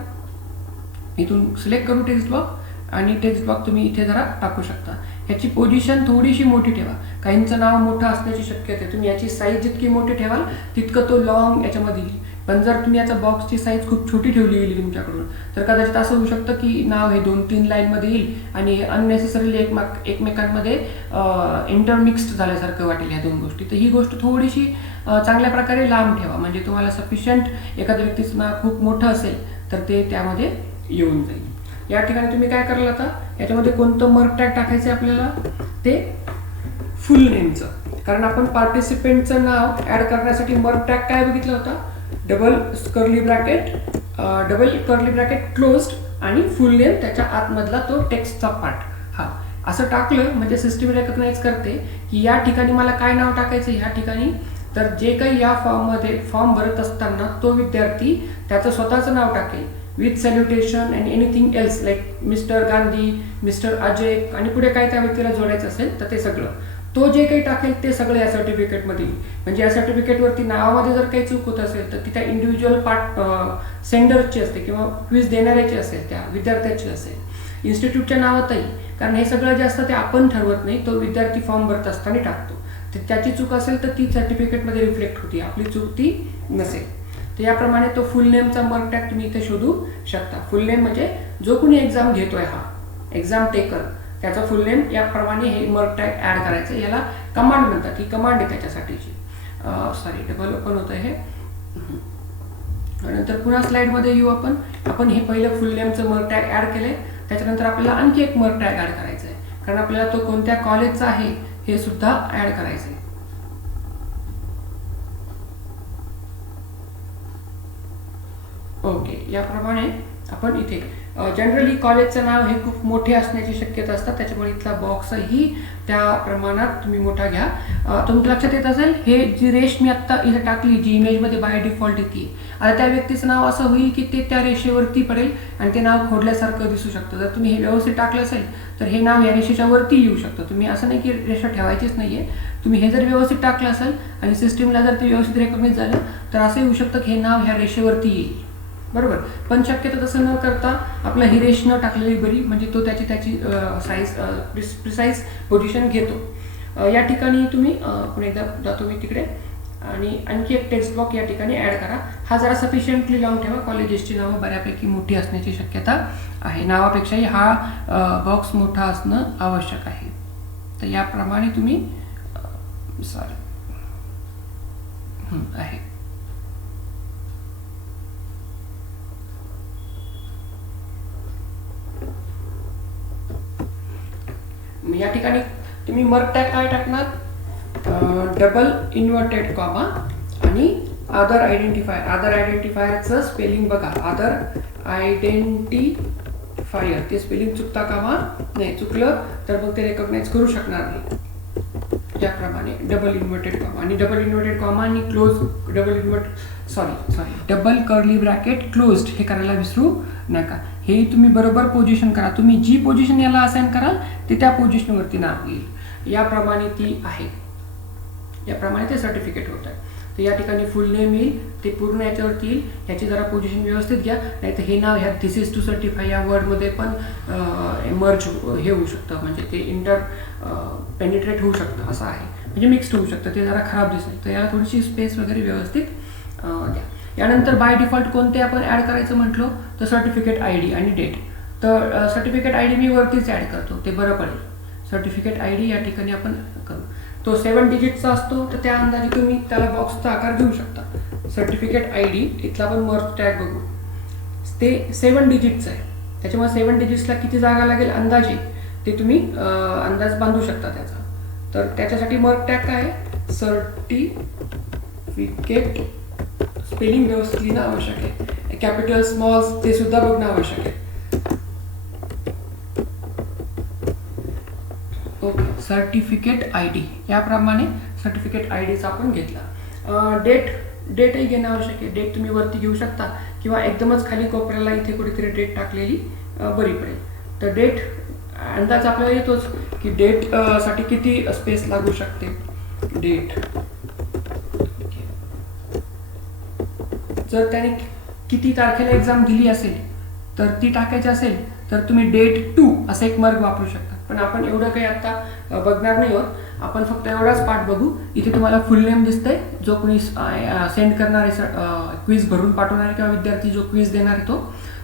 इथून सिलेक्ट करू टेक्स्ट बॉक्स आणि टेक्स्ट बॉक्स तुम्ही इथे जरा टाकू शकता. ह्याची पोझिशन थोडीशी मोठी ठेवा. काहींचं नाव मोठं असण्याची शक्यता आहे. तुम्ही याची साईज जितकी मोठी ठेवाल तितकं तो लॉंग याच्यामध्ये येईल. पण जर तुम्ही याचा बॉक्सची साईज खूप छोटी ठेवली गेली तुमच्याकडून तर कदाचित असं होऊ शकतं की नाव हे 2-3 लाईनमध्ये येईल आणि अननेसेसरीली एकमेकांमध्ये इंटरमिक्स्ड झाल्यासारखं वाटेल ह्या 2 गोष्टी. तर ही गोष्ट थोडीशी चांगल्या प्रकारे लांब ठेवा म्हणजे तुम्हाला सफिशियंट एखाद्या व्यक्तीचं नाव खूप मोठं असेल तर ते त्यामध्ये येऊन जाईल. या ठिकाणी तुम्ही काय कराल, आता याच्यामध्ये कोणतं मर्क टॅग टाकायचं आपल्याला, ते फुल नेमचं. कारण आपण पार्टिसिपेंटचं नाव ॲड करण्यासाठी मर्क टॅग काय बघितलं होता, डबल कर्ली ब्रॅकेट क्लोज्ड आणि फुल नेम त्याच्या आतमधला तो टेक्स्टचा पार्ट. असं टाकलं म्हणजे सिस्टीम रेकग्नाइज करते की या ठिकाणी मला काय नाव टाकायचं ह्या ठिकाणी. तर जे काही या फॉर्म भरत असताना तो विद्यार्थी त्याचं स्वतःचं नाव टाकेल with salutation and anything else like mister Gandhi, mister Ajay आणि पुढे काय त्या व्यक्तीला जोडायचं असेल तर ते सगळं. तो जे काही टाकेल ते सगळं या सर्टिफिकेटमध्ये येईल. म्हणजे या सर्टिफिकेटवरती नावामध्ये जर काही चूक होत असेल तर ती त्या इंडिव्हिज्युअल सेंडरची असते किंवा क्विज देणाऱ्याची असेल, त्या विद्यार्थ्याची असेल, इन्स्टिट्यूटच्या नावातही. कारण हे सगळं जे असतं ते आपण ठरवत नाही, तो विद्यार्थी फॉर्म भरत असताना टाकतो. तर त्याची चूक असेल तर ती सर्टिफिकेटमध्ये रिफ्लेक्ट होती, आपली चूक ती नसेल. तर याप्रमाणे तो फुल नेमचा मर्क टॅग तुम्ही इथे शोधू शकता. फुल नेम म्हणजे जो कोणी एक्झाम घेतोय, एक्झाम टेकर, त्याचा फुल नेम. याप्रमाणे हे मर्क टॅग ॲड करायचं. याला कमांड म्हणतात, ही कमांड आहे त्याच्यासाठीची. डबल ओपन होतं हे. नंतर पुन्हा स्लाइडमध्ये येऊ आपण हे पहिलं फुल नेमचं मर्क टॅग ॲड केलंय. त्याच्यानंतर आपल्याला आणखी एक मर्क टॅग ॲड करायचा आहे कारण आपल्याला तो कोणत्या कॉलेजचा आहे हे सुद्धा ॲड करायचं आहे. ओके, याप्रमाणे आपण इथे जनरली कॉलेजचं नाव हे खूप मोठे असण्याची शक्यता असतात, त्याच्यामुळे इथला बॉक्सही त्या प्रमाणात तुम्ही मोठा घ्या. तुमच्या लक्षात येत असेल हे जी रेष मी आत्ता इथे टाकली जी इमेजमध्ये बाय डिफॉल्ट येते, आता त्या व्यक्तीचं नाव असं होईल की ते त्या रेषेवरती पडेल आणि ते नाव खोडल्यासारखं दिसू शकतं. जर तुम्ही हे व्यवस्थित टाकलं असेल तर हे नाव या रेषेच्या वरती येऊ शकतं. तुम्ही असं नाही की रेषा ठेवायचीच नाही आहे. तुम्ही हे जर व्यवस्थित टाकलं असेल आणि सिस्टीमला जर ते व्यवस्थित रेकग्नाइज झालं तर असं येऊ शकतं की हे नाव ह्या रेषेवरती येईल, बरोबर. पण शक्यतो तसं न करता आपला ही रेष न टाकलेली बरी, म्हणजे तो त्याची साईज प्रिसाईज पोझिशन घेतो. या ठिकाणी तुम्ही पुन्हा एकदा जातो मी तिकडे आणि आणखी एक टेक्स्ट बॉक्स या ठिकाणी ॲड करा. हा जरा सफिशियंटली लाँग ठेवा, कॉलेजेसची नावं बऱ्यापैकी मोठी असण्याची शक्यता आहे. नावापेक्षाही हा बॉक्स मोठा असणं आवश्यक आहे. तर याप्रमाणे तुम्ही आहे. या ठिकाणी तुम्ही मर्क टॅग काय टाकणार, डबल इन्व्हर्टेड कॉमा आणि अदर आयडेंटिफायर. अदर आयडेंटिफायरचं स्पेलिंग बघा, अदर आयडेंटिफायर, ते स्पेलिंग चुकता कामा नाही. चुकलं तर मग ते रेकग्नाइज करू शकणार नाही. त्याप्रमाणे डबल इन्व्हर्टेड कॉमा आणि close, double curly bracket closed हे करायला विसरू नका. हे तुम्ही बरोबर पोझिशन करा. तुम्ही जी पोझिशन याला असाइन कराल ते त्या पोझिशनवरती नाव येईल. याप्रमाणे ती आहे. याप्रमाणे ते सर्टिफिकेट होत आहे. तर या ठिकाणी फुल नेम येईल, ते पूर्ण याच्यावरती येईल. ह्याची जरा पोझिशन व्यवस्थित घ्या, नाही तर हे नाव ह्या दिस इज टू सर्टिफाय या वर्डमध्ये पण मर्ज हे होऊ शकतं, म्हणजे ते पेनिट्रेट होऊ शकतं, असं आहे, म्हणजे मिक्स्ड होऊ शकतं, ते जरा खराब दिसेल. तर याला थोडीशी स्पेस वगैरे व्यवस्थित द्या. यानंतर बाय डिफॉल्ट कोणते आपण ॲड करायचं म्हटलो तर सर्टिफिकेट ID आणि डेट. तर सर्टिफिकेट ID मी वरतीच ॲड करतो, ते बरं पडेल. सर्टिफिकेट ID या ठिकाणी आपण करू. तो 7 डिजिटचा असतो, तर त्या अंदाजे तुम्ही त्याला बॉक्सचा आकार देऊ शकता. सर्टिफिकेट ID इथला आपण मर्ज टॅग बघू, ते 7 डिजिटचं आहे, त्याच्यामुळे 7 डिजिट्सला किती जागा लागेल अंदाजे ते तुम्ही अंदाज बांधू शकता त्याचा. तर त्याच्यासाठी मर्ज टॅग काय आहे, सर्टिफिकेट स्पेलिंग व्यवस्थित लिहिणं आवश्यक आहे, कॅपिटल स्मॉल ते सुद्धा बघणं आवश्यक आहे. ओके, सर्टिफिकेट ID याप्रमाणे सर्टिफिकेट IDचा आपण घेतला. डेटही घेणं आवश्यक आहे. डेट तुम्ही वरती घेऊ शकता किंवा एकदमच खाली कोपऱ्याला इथे कुठेतरी डेट टाकलेली बरी पडेल. तर डेट अंदाज आपल्याला येतोच की डेट साठी किती स्पेस लागू शकते. डेट जर त्याने किती तारखेला एक्झाम दिली असेल तर ती टाकायची असेल तर तुम्ही डेट 2 असं एक मर्ग वापरू शकता. पण आपण एवढं काही आता बघणार नाही आहोत, आपण फक्त एवढाच पार्ट बघू. इथे तुम्हाला फुल नेम दिसतंय, जो कोणी सेंड करणारे क्विज भरून पाठवणारे किंवा विद्यार्थी जो क्विज देणार आहे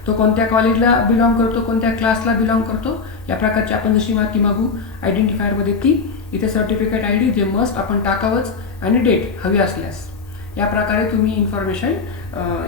तो कोणत्या कॉलेजला बिलॉंग करतो, कोणत्या क्लासला बिलॉंग करतो, या प्रकारची आपण जशी माहिती मागू आयडेंटिफायरमध्ये ती. इथे सर्टिफिकेट ID जे मस्ट आपण टाकावंच, आणि डेट हवी असल्यास या प्रकारे तुम्ही इन्फॉर्मेशन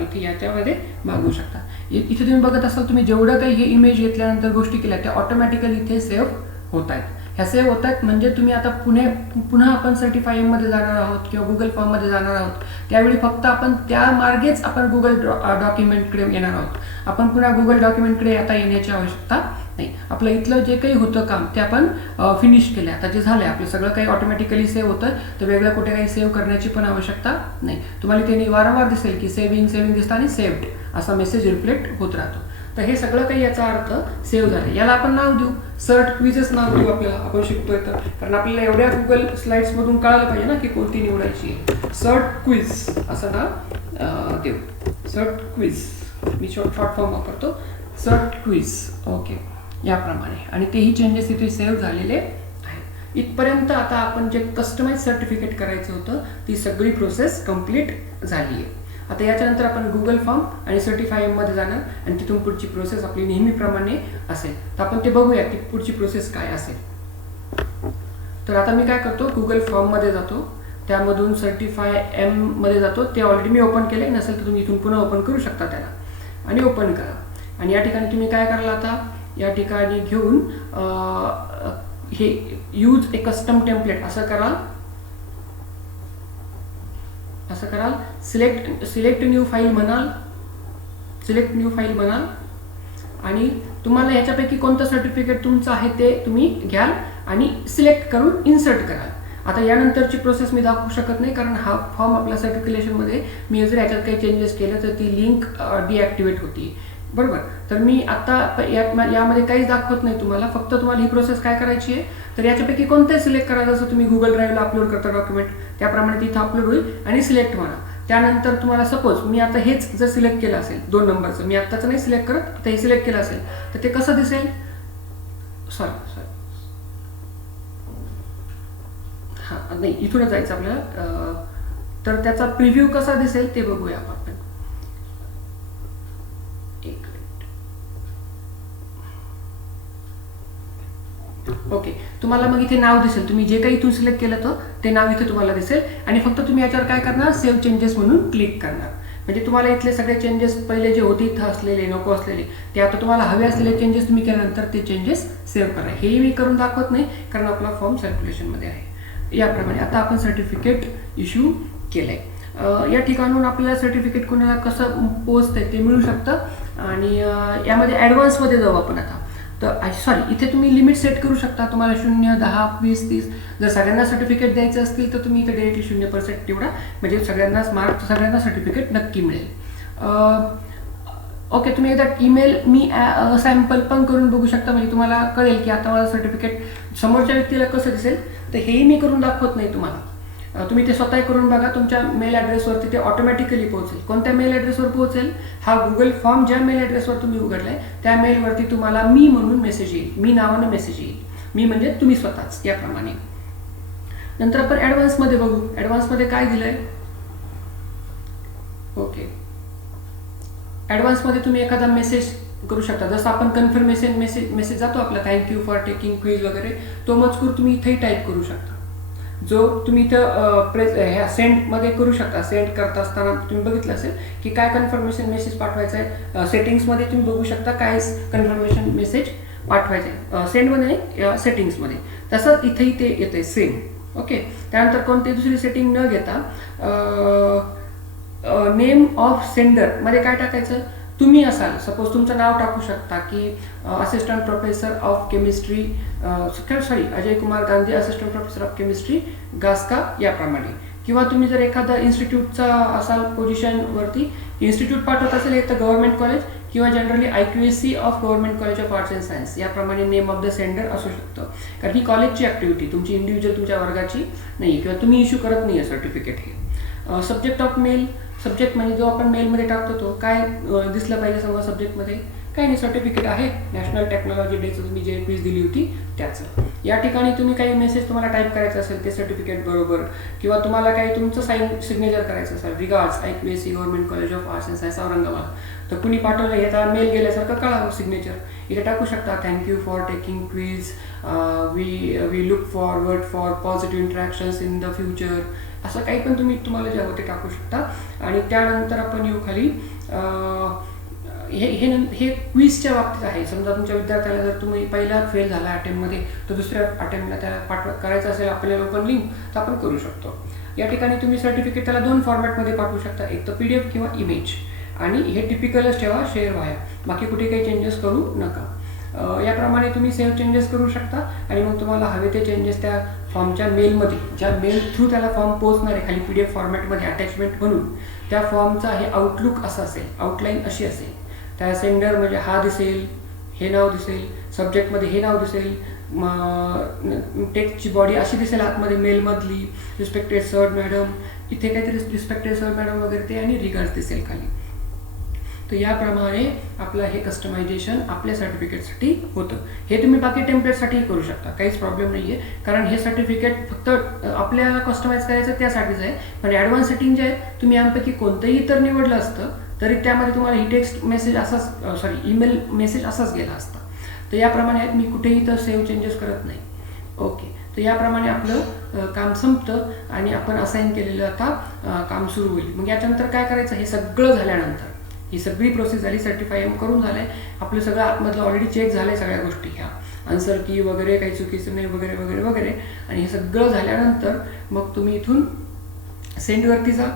इथे याच्यामध्ये मागू शकता. इथे तुम्ही बघत असाल, तुम्ही जेवढं काही हे इमेज घेतल्यानंतर गोष्टी केल्या त्या ऑटोमॅटिकली इथे सेव्ह होत आहेत. ह्या सेव्ह होत आहेत म्हणजे तुम्ही आता पुन्हा आपण सर्टिफाय मध्ये जाणार आहोत किंवा गुगल फॉर्ममध्ये जाणार आहोत, त्यावेळी फक्त आपण त्या मार्गेच आपण गुगल डॉक्युमेंटकडे येणार आहोत. आपण पुन्हा गुगल डॉक्युमेंटकडे आता येण्याची आवश्यकता नाही. आपलं इथलं जे काही होतं काम ते आपण फिनिश केलं. आता जे झालंय आपलं सगळं काही ऑटोमॅटिकली सेव्ह होतं, तर वेगळं कुठे काही सेव्ह करण्याची पण आवश्यकता नाही. तुम्हाला ते वारंवार दिसेल की सेव्हिंग दिसतं आणि सेव्ड असा मेसेज रिफ्लेक्ट होत राहतो. तर हे सगळं काही याचा अर्थ सेव्ह झालं. याला आपण नाव देऊ, सर्ट क्विजेस नाव देऊ. आपल्याला आपण शिकतोय तर, कारण आपल्याला एवढ्या गुगल स्लाइड्स मधून कळायला पाहिजे ना की कोणती निवडायची. सर्ट क्विज असं नाव देऊ, सर्ट क्विज. मी शॉर्ट फॉर्म वापरतो, सर्ट क्विज. ओके, याप्रमाणे. आणि तेही चेंजेस इथे सेव्ह झालेले आहेत. इथपर्यंत आता आपण जे कस्टमाइज सर्टिफिकेट करायचं होतं ती सगळी प्रोसेस कंप्लीट झाली आहे. आता याच्यानंतर आपण गुगल फॉर्म आणि सर्टिफाय मध्ये जाणार आणि तिथून पुढची प्रोसेस आपली नेहमीप्रमाणे असेल. तर आपण ते बघूया की पुढची प्रोसेस काय असेल. तर आता मी काय करतो, गुगल फॉर्म मध्ये जातो, त्यामधून सर्टिफाय मध्ये जातो. ते ऑलरेडी मी ओपन केले, नसेल तर तुम्ही इथून पुन्हा ओपन करू शकता त्याला, आणि ओपन करा. आणि या ठिकाणी तुम्ही काय कराल, आता या ठिकाणी घेऊन हे यूज ए कस्टम टेम्पलेट असं कराल. सिलेक्ट न्यू फाईल म्हणाल, आणि तुम्हाला ह्याच्यापैकी कोणतं सर्टिफिकेट तुमचं आहे ते तुम्ही घ्याल आणि सिलेक्ट करून इन्सर्ट कराल. आता यानंतरची प्रोसेस मी दाखवू शकत नाही, कारण हा फॉर्म आपल्या सर्टिफिकेशनमध्ये मी जर याच्यात काही चेंजेस केले तर ती लिंक डिॲक्टिवेट होती, बरोबर. तर मी आता यामध्ये काहीच दाखवत नाही तुम्हाला, फक्त तुम्हाला ही प्रोसेस काय करायची आहे, तर याच्यापैकी कोणते सिलेक्ट करायचं. जसं तुम्ही गुगल ड्राईव्हला अपलोड करता डॉक्युमेंट, त्याप्रमाणे तिथं अपलोड होईल आणि सिलेक्ट म्हणा. त्यानंतर तुम्हाला सपोज मी आता हेच जर सिलेक्ट केलं असेल 2 नंबरचं, मी आत्ताचं नाही सिलेक्ट करत, आता हे सिलेक्ट केलं असेल तर ते कसं दिसेल. सॉरी हां, नाही, इथूनच जायचं आपल्याला. तर त्याचा प्रिव्ह्यू कसा दिसेल ते बघूया आपण. ओके, तुम्हाला मग इथे नाव दिसेल. तुम्ही जे काही इथून सिलेक्ट केलं तर ते नाव इथे तुम्हाला दिसेल, आणि फक्त तुम्ही याच्यावर काय करणार, सेव्ह चेंजेस म्हणून क्लिक करणार. म्हणजे तुम्हाला इथले सगळे चेंजेस पहिले जे होते इथं असलेले, नको असलेले, ते आता तुम्हाला हवे असलेले चेंजेस तुम्ही केल्यानंतर ते चेंजेस सेव्ह करा. हेही मी करून दाखवत नाही, कारण आपला फॉर्म सर्क्युलेशनमध्ये आहे. याप्रमाणे आता आपण सर्टिफिकेट इश्यू केलंय. या ठिकाणून आपल्याला सर्टिफिकेट कोणाला कसं पोचतंय ते मिळू शकतं. आणि यामध्ये ॲडव्हान्समध्ये जाऊ आपण आता. तर सॉरी, इथे तुम्ही लिमिट सेट करू शकता. तुम्हाला 0, 10, 20, 30 जर सगळ्यांना सर्टिफिकेट द्यायचं असतील तर तुम्ही इथे डायरेक्टली 0% निवडा, म्हणजे सगळ्यांना सर्टिफिकेट नक्की मिळेल. ओके, तुम्ही एकदा ईमेल मी सॅम्पल पण करून बघू शकता, म्हणजे तुम्हाला कळेल की आता मला सर्टिफिकेट समोरच्या व्यक्तीला कसं दिसेल. तर हेही मी करून दाखवत नाही तुम्हाला, तुम्ही ते स्वतः करून बघा. तुमच्या मेल ॲड्रेसवरती ते ऑटोमॅटिकली पोहोचेल. कोणत्या मेल ॲड्रेसवर पोहोचेल? हा गुगल फॉर्म ज्या मेल ॲड्रेसवर तुम्ही उघडलाय त्या मेलवरती तुम्हाला मी म्हणून मेसेज येईल, मी नावानं मेसेज येईल. मी म्हणजे तुम्ही स्वतःच. याप्रमाणे नंतर आपण ॲडव्हान्समध्ये बघू. ॲडव्हान्समध्ये काय दिलंय? ओके, ॲडव्हान्समध्ये तुम्ही एखादा मेसेज करू शकता. जसं आपण कन्फर्मेशन मेसेज जातो आपला, थँक्यू फॉर टेकिंग क्विज वगैरे, तो मजकूर तुम्ही इथेही टाईप करू शकता, जो तुम्ही इथं ह्या सेंडमध्ये करू शकता. सेंड करत असताना तुम्ही बघितलं असेल की काय कन्फर्मेशन मेसेज पाठवायचा आहे. सेटिंग्समध्ये तुम्ही बघू शकता काय कन्फर्मेशन मेसेज पाठवायचं आहे. सेंडमध्ये नाही, सेटिंग्समध्ये. तसंच इथेही ते येतं आहे सेंड. ओके, त्यानंतर कोणती दुसरी सेटिंग न घेता नेम ऑफ सेंडरमध्ये काय टाकायचं? तुम्ही असाल, सपोज तुमचं नाव टाकू शकता की assistant professor of chemistry, Ajay Kumar Gandhi, assistant professor of chemistry, गास्का, याप्रमाणे. किंवा तुम्ही जर एखादा इन्स्टिट्यूटचा असाल पोझिशनवरती, इन्स्टिट्यूट पाठवत असेल एक तर गव्हर्नमेंट कॉलेज किंवा generally IQAC of government college of arts and science, याप्रमाणे नेम ऑफ द सेंडर असू शकतं. कारण ही कॉलेजची ॲक्टिव्हिटी, तुमची इंडिव्हिज्युअल तुमच्या वर्गाची नाही, किंवा तुम्ही इश्यू करत नाही आहे सर्टिफिकेट हे. सब्जेक्ट ऑफ मेल, सब्जेक्ट म्हणजे जो आपण मेलमध्ये टाकतो तो काय दिसलं पाहिजे समजा सब्जेक्टमध्ये? काही नाही, सर्टिफिकेट आहे नॅशनल टेक्नॉलॉजी डेचं तुम्ही जे क्विज दिली होती त्याचं. या ठिकाणी तुम्ही काही मेसेज तुम्हाला टाईप करायचं असेल ते सर्टिफिकेट बरोबर, किंवा तुम्हाला काही तुमचं सिग्नेचर करायचं असेल, regards IQAC government college of arts and science Aurangabad, तर कुणी पाठवलं हे तर मेल गेल्यासारखं कळावं सिग्नेचर. इथे टाकू शकता thank you for taking quiz, we look forward for positive interactions in the future, असं काही पण तुम्हाला जे हवं ते टाकू शकता. आणि त्यानंतर आपण येऊ खाली. हे क्विजच्या बाबतीत आहे. समजा तुमच्या विद्यार्थ्याला जर तुम्ही पहिला फेल झाला अटेम्प्टमध्ये, तर दुसऱ्या अटेम्प्टला त्याला करायचं असेल आपल्याला ओपन लिंक, तर आपण करू शकतो. या ठिकाणी तुम्ही सर्टिफिकेट त्याला 2 फॉर्मॅटमध्ये पाठवू शकता, एक तर PDF किंवा इमेज. आणि हे टिपिकलच ठेवा, शेअर व्हाया, बाकी कुठे काही चेंजेस करू नका. याप्रमाणे तुम्ही सेव्ह चेंजेस करू शकता. आणि मग तुम्हाला हवे ते चेंजेस त्या फॉर्मच्या मेलमध्ये, ज्या मेल थ्रू त्याला फॉर्म पोहोचणार आहे खाली PDF फॉर्मॅटमध्ये अटॅचमेंट म्हणून, त्या फॉर्मचा हे आउटलुक असं असेल, आउटलाईन अशी असेल. त्या सेंडर म्हणजे हा दिसेल, हे नाव दिसेल, सब्जेक्टमध्ये हे नाव दिसेल, टेक्स्टची बॉडी अशी दिसेल आतमध्ये मेलमधली, रिस्पेक्टेड सर मॅडम, इथे काहीतरी रिस्पेक्टेड सर मॅडम वगैरे ते, आणि रिगार्ड्स दिसेल खाली. तर याप्रमाणे आपलं हे कस्टमायझेशन आपल्या सर्टिफिकेटसाठी होतं. हे तुम्ही बाकी टेम्पलेटसाठीही करू शकता, काहीच प्रॉब्लेम नाही आहे. कारण हे सर्टिफिकेट फक्त आपल्याला कस्टमाइज करायचं त्यासाठीच आहे. पण ॲडव्हान्स सेटिंग जे आहे तुम्ही यापैकी कोणतंही इतर निवडलं असतं तरी त्यामध्ये तुम्हाला ही टेक्स्ट मेसेज असाच, ईमेल मेसेज असाच गेला असता. तर याप्रमाणे मी कुठेही तर सेव्ह चेंजेस करत नाही. ओके, तर याप्रमाणे आपलं काम संपतं आणि आपण असाईन केलेलं आता काम सुरू होईल. मग याच्यानंतर काय करायचं? हे सगळं झाल्यानंतर, ही सगळी प्रोसेस झाली, सर्टिफाय करून झालंय आपलं सगळं, आतमधलं ऑलरेडी चेक झालंय सगळ्या गोष्टी, ह्या आन्सर की वगैरे काही चुकीचं नाही वगैरे वगैरे वगैरे. आणि हे सगळं झाल्यानंतर मग तुम्ही इथून सेंडवरती जा.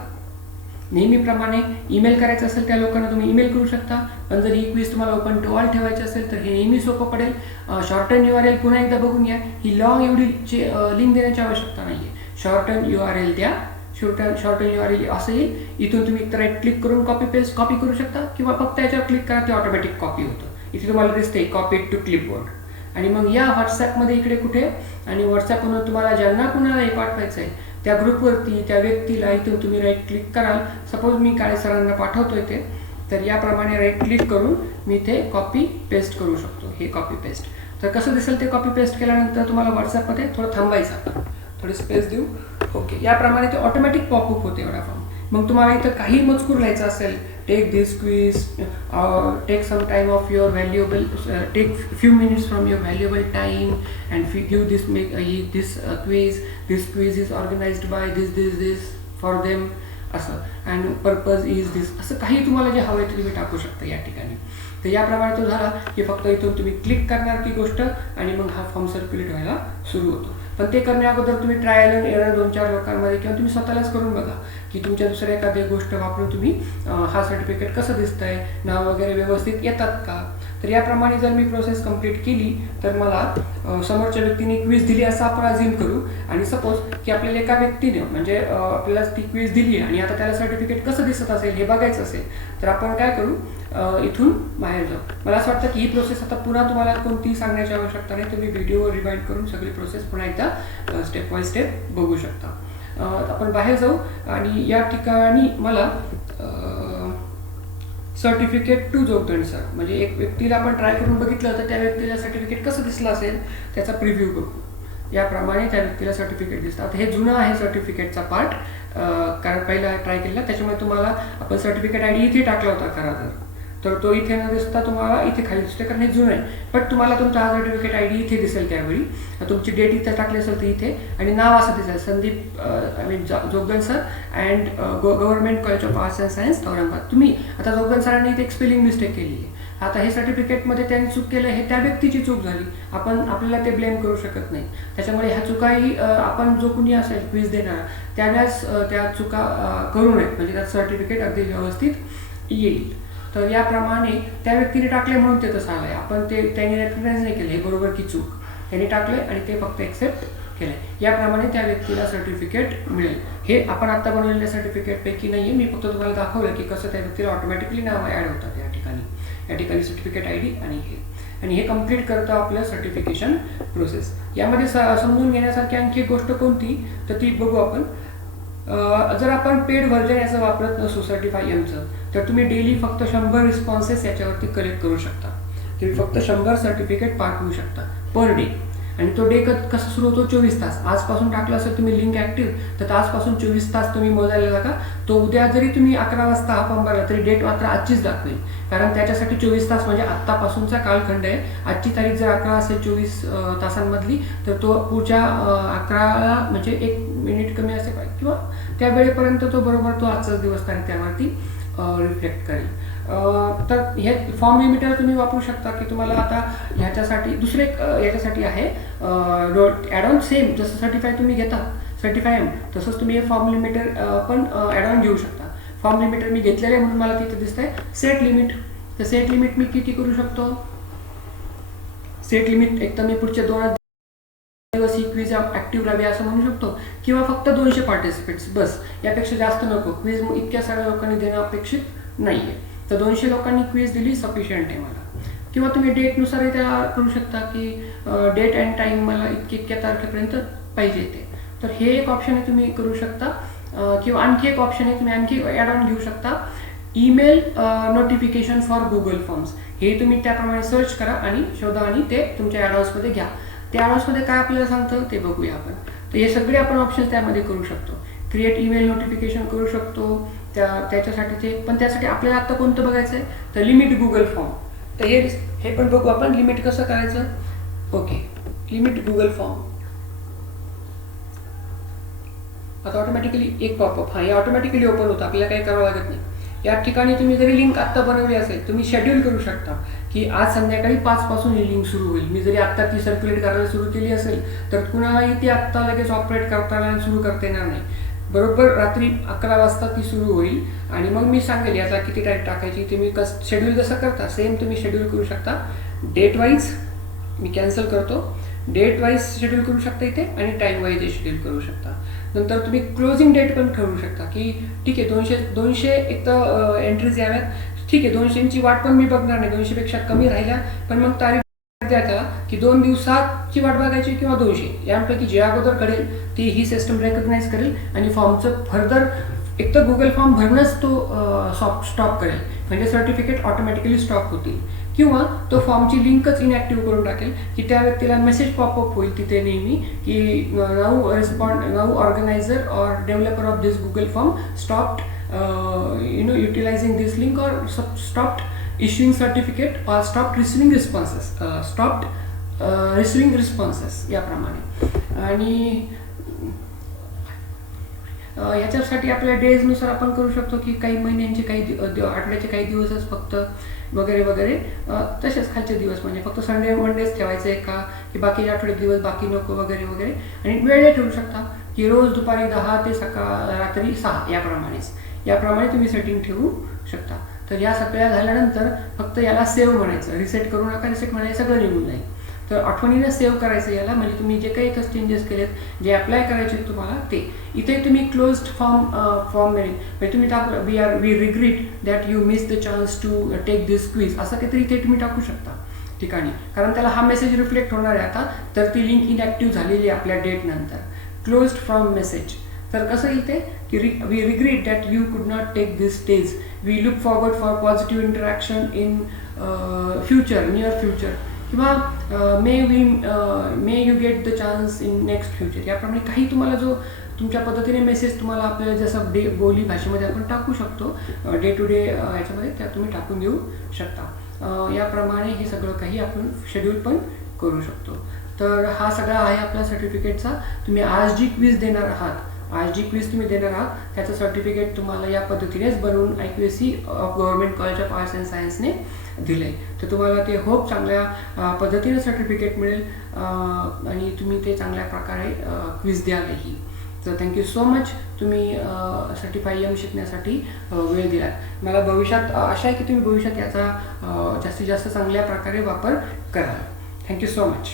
नेहमीप्रमाणे ईमेल करायचं असेल त्या लोकांना तुम्ही ईमेल करू शकता. पण जर ही क्विज तुम्हाला ओपन टू ऑल ठेवायची असेल तर हे नेहमी सोपं पडेल. शॉर्टन URL पुन्हा एकदा बघून घ्या. ही लॉंग एवढी लिंक देण्याची आवश्यकता नाही आहे. शॉर्टन URL द्या. शॉर्टन URL असं येईल. इथून तुम्ही एकतर राईट क्लिक करून कॉपी करू शकता, किंवा फक्त याच्यावर क्लिक करा, ते ऑटोमॅटिक कॉपी होतं. इथे तुम्हाला दिसते कॉपी टू क्लिपबोर्ड. आणि मग या व्हॉट्सॲपमध्ये इकडे कुठे, आणि व्हॉट्सॲपवरून तुम्हाला ज्यांना कुणाला हे पाठवायचं आहे त्या ग्रुपवरती, त्या व्यक्तीला इथून तुम्ही राईट क्लिक कराल. सपोज मी काळे सरांना पाठवतोय ते, तर याप्रमाणे राईट क्लिक करून मी ते कॉपी पेस्ट करू शकतो. हे कॉपी पेस्ट. तर कसं दिसेल ते कॉपी पेस्ट केल्यानंतर तुम्हाला व्हॉट्सॲपमध्ये थोडं थांबायचं, थोडी स्पेस देऊ. ओके, याप्रमाणे ते ऑटोमॅटिक पॉपअप होते एवढा फॉर्म. मग तुम्हाला इथं काही मजकूर लिहायचा असेल, take this quiz, take some time of your valuable, take few minutes from your valuable time and give this quiz. This quiz is organised by this for them, असं, अँड पर्पज इज दिस, असं काही तुम्हाला जे हवं आहे ते तुम्ही टाकू शकता या ठिकाणी. तर याप्रमाणे तो झाला की फक्त इथून तुम्ही क्लिक करणार ती गोष्ट आणि मग हा फॉर्म सर्क्युलेट व्हायला सुरू होतो. पण ते करण्या अगोदर तुम्ही ट्रायल अँड एरर 2-4 लोकांमध्ये किंवा तुम्ही स्वतःलाच करून बघा की तुमच्या दुसऱ्या एखादी गोष्ट वापरून तुम्ही हा सर्टिफिकेट कसं दिसतंय, नाव वगैरे व्यवस्थित येतात का. तर याप्रमाणे जर मी प्रोसेस कंप्लीट केली तर मला समोरच्या व्यक्तीने क्विज दिली असं आपण अज्युम करू. आणि सपोज की आपल्याला एका व्यक्तीने म्हणजे आपल्याला ती क्विज दिली आणि आता त्याला सर्टिफिकेट कसं दिसत असेल हे बघायचं असेल तर आपण काय करू, इथून बाहेर जाऊ. मला असं वाटतं की ही प्रोसेस आता पुन्हा तुम्हाला कोणतीही सांगण्याची आवश्यकता नाही. तुम्ही व्हिडिओ रिवाइंड करून सगळी प्रोसेस पुन्हा एकदा स्टेप बाय स्टेप बघू शकता. आपण बाहेर जाऊ आणि या ठिकाणी मला सर्टिफिकेट टू जोगदंड सर, म्हणजे एक व्यक्तीला आपण ट्राय करून बघितलं तर त्या व्यक्तीला सर्टिफिकेट कसं दिसलं असेल त्याचा प्रिव्ह्यू बघू. याप्रमाणे त्या व्यक्तीला सर्टिफिकेट दिसतं. आता हे जुनं आहे सर्टिफिकेटचा पार्ट, कारण पहिला ट्राय केला त्याच्यामुळे तुम्हाला आपण सर्टिफिकेट आय डी इथे टाकला होता खरा तर तो इथे न दिसता तुम्हाला इथे खाली दिसते, कारण हे जुनं आहे. बट तुम्हाला तुमचा हा सर्टिफिकेट आय डी इथे दिसेल. त्यावेळी तुमची डेट इथे टाकली असेल तर इथे, आणि नाव असं दिसेल Sandeep Jogdand sir and government college of arts and science Aurangabad. तुम्ही आता जोगदंड सरांनी इथे एक स्पेलिंग मिस्टेक केली आहे. आता हे सर्टिफिकेटमध्ये त्यांनी चूक केलं, हे त्या व्यक्तीची चूक झाली, आपल्याला ते ब्लेम करू शकत नाही. त्याच्यामुळे ह्या चुकाही आपण जो कुणी असेल क्विज देणार त्यावेळेस त्या चुका करू नयेत, म्हणजे त्यात सर्टिफिकेट अगदी व्यवस्थित येईल. तर याप्रमाणे त्या व्यक्तीने टाकले म्हणून ते तसं आलंय. आपण त्यांनी रेकग्नाइज नाही केलं हे बरोबर की चूक, त्यांनी टाकले आणि ते फक्त एक्सेप्ट केलंय. याप्रमाणे त्या व्यक्तीला सर्टिफिकेट मिळेल. हे आपण आता बनवलेल्या सर्टिफिकेटपैकी नाही आहे, मी फक्त तुम्हाला दाखवलं की कसं त्या व्यक्तीला ऑटोमॅटिकली नाव ॲड होतात या ठिकाणी सर्टिफिकेट आय डी आणि हे कम्प्लीट करतं आपलं सर्टिफिकेशन प्रोसेस. यामध्ये समजून घेण्यासारखी आणखी एक गोष्ट कोणती तर ती बघू आपण. जर आपण पेड व्हर्जन याचं वापरत नसू सर्टिफाय एमचं, तर तुम्ही डेली फक्त 100 रिस्पॉन्सेस याच्यावरती कलेक्ट करू शकता. तुम्ही फक्त 100 सर्टिफिकेट पाठवू शकता पर डे. आणि तो डे कसा सुरू होतो 24 तास. आजपासून टाकलं असेल तुम्ही लिंक ॲक्टिव्ह तर आजपासून 24 तास तुम्ही मोजायला लागा. तो उद्या जरी तुम्ही 11 वाजता हा फॉर्म भरला तरी डेट मात्र आजचीच दाखवेल, कारण त्याच्यासाठी 24 तास म्हणजे आत्तापासूनचा कालखंड आहे. आजची तारीख जर 11 असेल 24 तासांमधली तर तो पुढच्या 11ला म्हणजे 1 मिनिट कमी असेल किंवा त्या वेळेपर्यंत तो बरोबर तो आजचाच दिवस तारीख त्यावरती रिफ्लेक्ट करेल. तर हे फॉर्म लिमिटर तुम्ही वापरू शकता की तुम्हाला आता ह्याच्यासाठी दुसरे याच्यासाठी आहे ॲड ऑन सेम जसं सर्टिफाय तुम्ही घेता सर्टिफाय एम तसंच तुम्ही हे फॉर्म लिमिटर पण ॲड ऑन घेऊ शकता. फॉर्म लिमिटर मी घेतलेलं आहे म्हणून मला तिथे दिसतंय सेट लिमिट. तर सेट लिमिट मी किती करू शकतो? सेट लिमिट एक तर मी पुढचे 2 दिवस ही क्विज ॲक्टिव्ह राहावी असं म्हणू शकतो, किंवा फक्त 200 पार्टिसिपेट्स बस, यापेक्षा जास्त नको. क्विज इतक्या साऱ्या लोकांनी देणं अपेक्षित नाही आहे, तर 200 लोकांनी क्विज दिली सफिशियंट आहे मला. किंवा तुम्ही डेटनुसारही त्या करू शकता की डेट अँड टाईम मला इतक्या तारखेपर्यंत पाहिजे ते. तर हे एक ऑप्शन आहे तुम्ही करू शकता. किंवा आणखी एक ऑप्शन आहे तुम्ही आणखी ॲड ऑन घेऊ शकता email notification for Google forms. हे तुम्ही त्याप्रमाणे सर्च करा आणि शोधा आणि ते तुमच्या ॲडॉन्समध्ये घ्या. त्या ॲडॉन्समध्ये काय आपल्याला सांगतं ते बघूया आपण. तर हे सगळे आपण ऑप्शन त्यामध्ये करू शकतो. क्रिएट ईमेल नोटिफिकेशन करू शकतो त्याच्यासाठीचे, पण त्यासाठी आपल्याला आत्ता कोणतं बघायचं आहे तर लिमिट गुगल फॉर्म. तर हे पण बघू आपण लिमिट कसं करायचं. Okay, limit Google form. आता ऑटोमॅटिकली एक पॉपअप हे ऑटोमॅटिकली ओपन होतं, आपल्याला काही करावं लागत नाही. या ठिकाणी तुम्ही जरी लिंक आत्ता बनवली असेल तुम्ही शेड्यूल करू शकता की आज संध्याकाळी 5 पासून ही लिंक सुरू होईल. मी जरी आत्ता ती सर्क्युलेट करायला सुरू केली असेल तर कुणालाही ती आत्ता लगेच ऑपरेट करताना सुरू करता येणार नाही. बरोबर रात्री 11 वाजता ती सुरू होईल आणि मग मी सांगेल याचा किती टाईम टाकायची. तुम्ही शेड्यूल जसं करता सेम तुम्ही शेड्यूल करू शकता. डेट वाईज मी कॅन्सल करतो. डेट वाईज शेड्यूल करू शकता इथे आणि टाईम वाईज शेड्यूल करू शकता. नंतर तुम्ही क्लोजिंग डेट पण ठरवू शकता की ठीक आहे 200 एक तर एंट्रीज याव्यात. ठीक आहे 200ची वाट पण मी बघणार नाही, 200पेक्षा कमी राहिल्या पण मग तारीख द्या की 2 दिवसाची वाट बघायची किंवा 200 यापैकी जे अगोदर करेल ती ही सिस्टम रेकग्नाइज करेल आणि फॉर्मचं फर्दर एक तर गुगल फॉर्म भरणंच तो स्टॉप करेल, म्हणजे सर्टिफिकेट ऑटोमॅटिकली स्टॉप होतील. किंवा तो फॉर्मची लिंकच इनॅक्टिव्ह करून टाकेल की त्या व्यक्तीला मेसेज पॉपअप होईल तिथे नेहमी की now organiser or developer of this Google form stopped utilising this link or stopped issuing certificate or stopped receiving responses याप्रमाणे. आणि ह्याच्यासाठी आपल्या डेजनुसार आपण करू शकतो की काही महिन्यांचे काही आठवड्याचे काही दिवसच फक्त वगैरे वगैरे. तसेच खालचे दिवस म्हणजे फक्त संडे मंडेच ठेवायचं आहे का की बाकीचे आठवड्याचे दिवस बाकी नको वगैरे वगैरे. आणि वेळ ठेवू शकता की रोज दुपारी 10 ते रात्री 6 याप्रमाणे तुम्ही सेटिंग ठेवू शकता. तर या सगळ्या झाल्यानंतर फक्त याला सेव्ह म्हणायचं. रिसेट करू नका, रिसेट म्हणायचं सगळं निघून जाईल. तर आठवणीनं सेव्ह करायचं याला, म्हणजे तुम्ही जे काही इथं चेंजेस केलेत जे अप्लाय करायचे तुम्हाला ते इथे तुम्ही क्लोज्ड फॉर्म मिळेल म्हणजे तुम्ही टाकू we regret that you miss the chance to take this quiz असं काहीतरी इथे तुम्ही टाकू शकता ठिकाणी, कारण त्याला हा मेसेज रिफ्लेक्ट होणार आहे आता. तर ती लिंक इनॅक्टिव्ह झालेली आहे आपल्या डेट नंतर. Closed from message. तर कसं येईल ते की we regret that you could not take this stage, we look forward for positive interaction in future, near future, किंवा may you get the chance in next future. याप्रमाणे काही तुम्हाला जो तुमच्या पद्धतीने मेसेज तुम्हाला आपल्याला जसं बोली भाषेमध्ये आपण टाकू शकतो, डे टू डे याच्यामध्ये त्या तुम्ही टाकून देऊ शकता. याप्रमाणे हे सगळं काही आपण शेड्यूल पण करू शकतो. तर हा सगळा आहे आपला सर्टिफिकेटचा. तुम्ही आज जी क्विज देणार आहात, आज जी क्विज तुम्ही देणार आहात त्याचं सर्टिफिकेट तुम्हाला या पद्धतीनेच बनवून IQAC government college of arts and सायन्सने दिलं आहे. तर तुम्हाला ते होप चांगल्या पद्धतीने सर्टिफिकेट मिळेल आणि तुम्ही ते चांगल्या प्रकारे क्विज द्यालही. तर थँक्यू सो मच, तुम्ही सर्टिफाय M शिकण्यासाठी वेळ दिलात. मला भविष्यात आशा आहे की तुम्ही भविष्यात याचा जास्तीत जास्त चांगल्या प्रकारे वापर कराल. Thank you so much.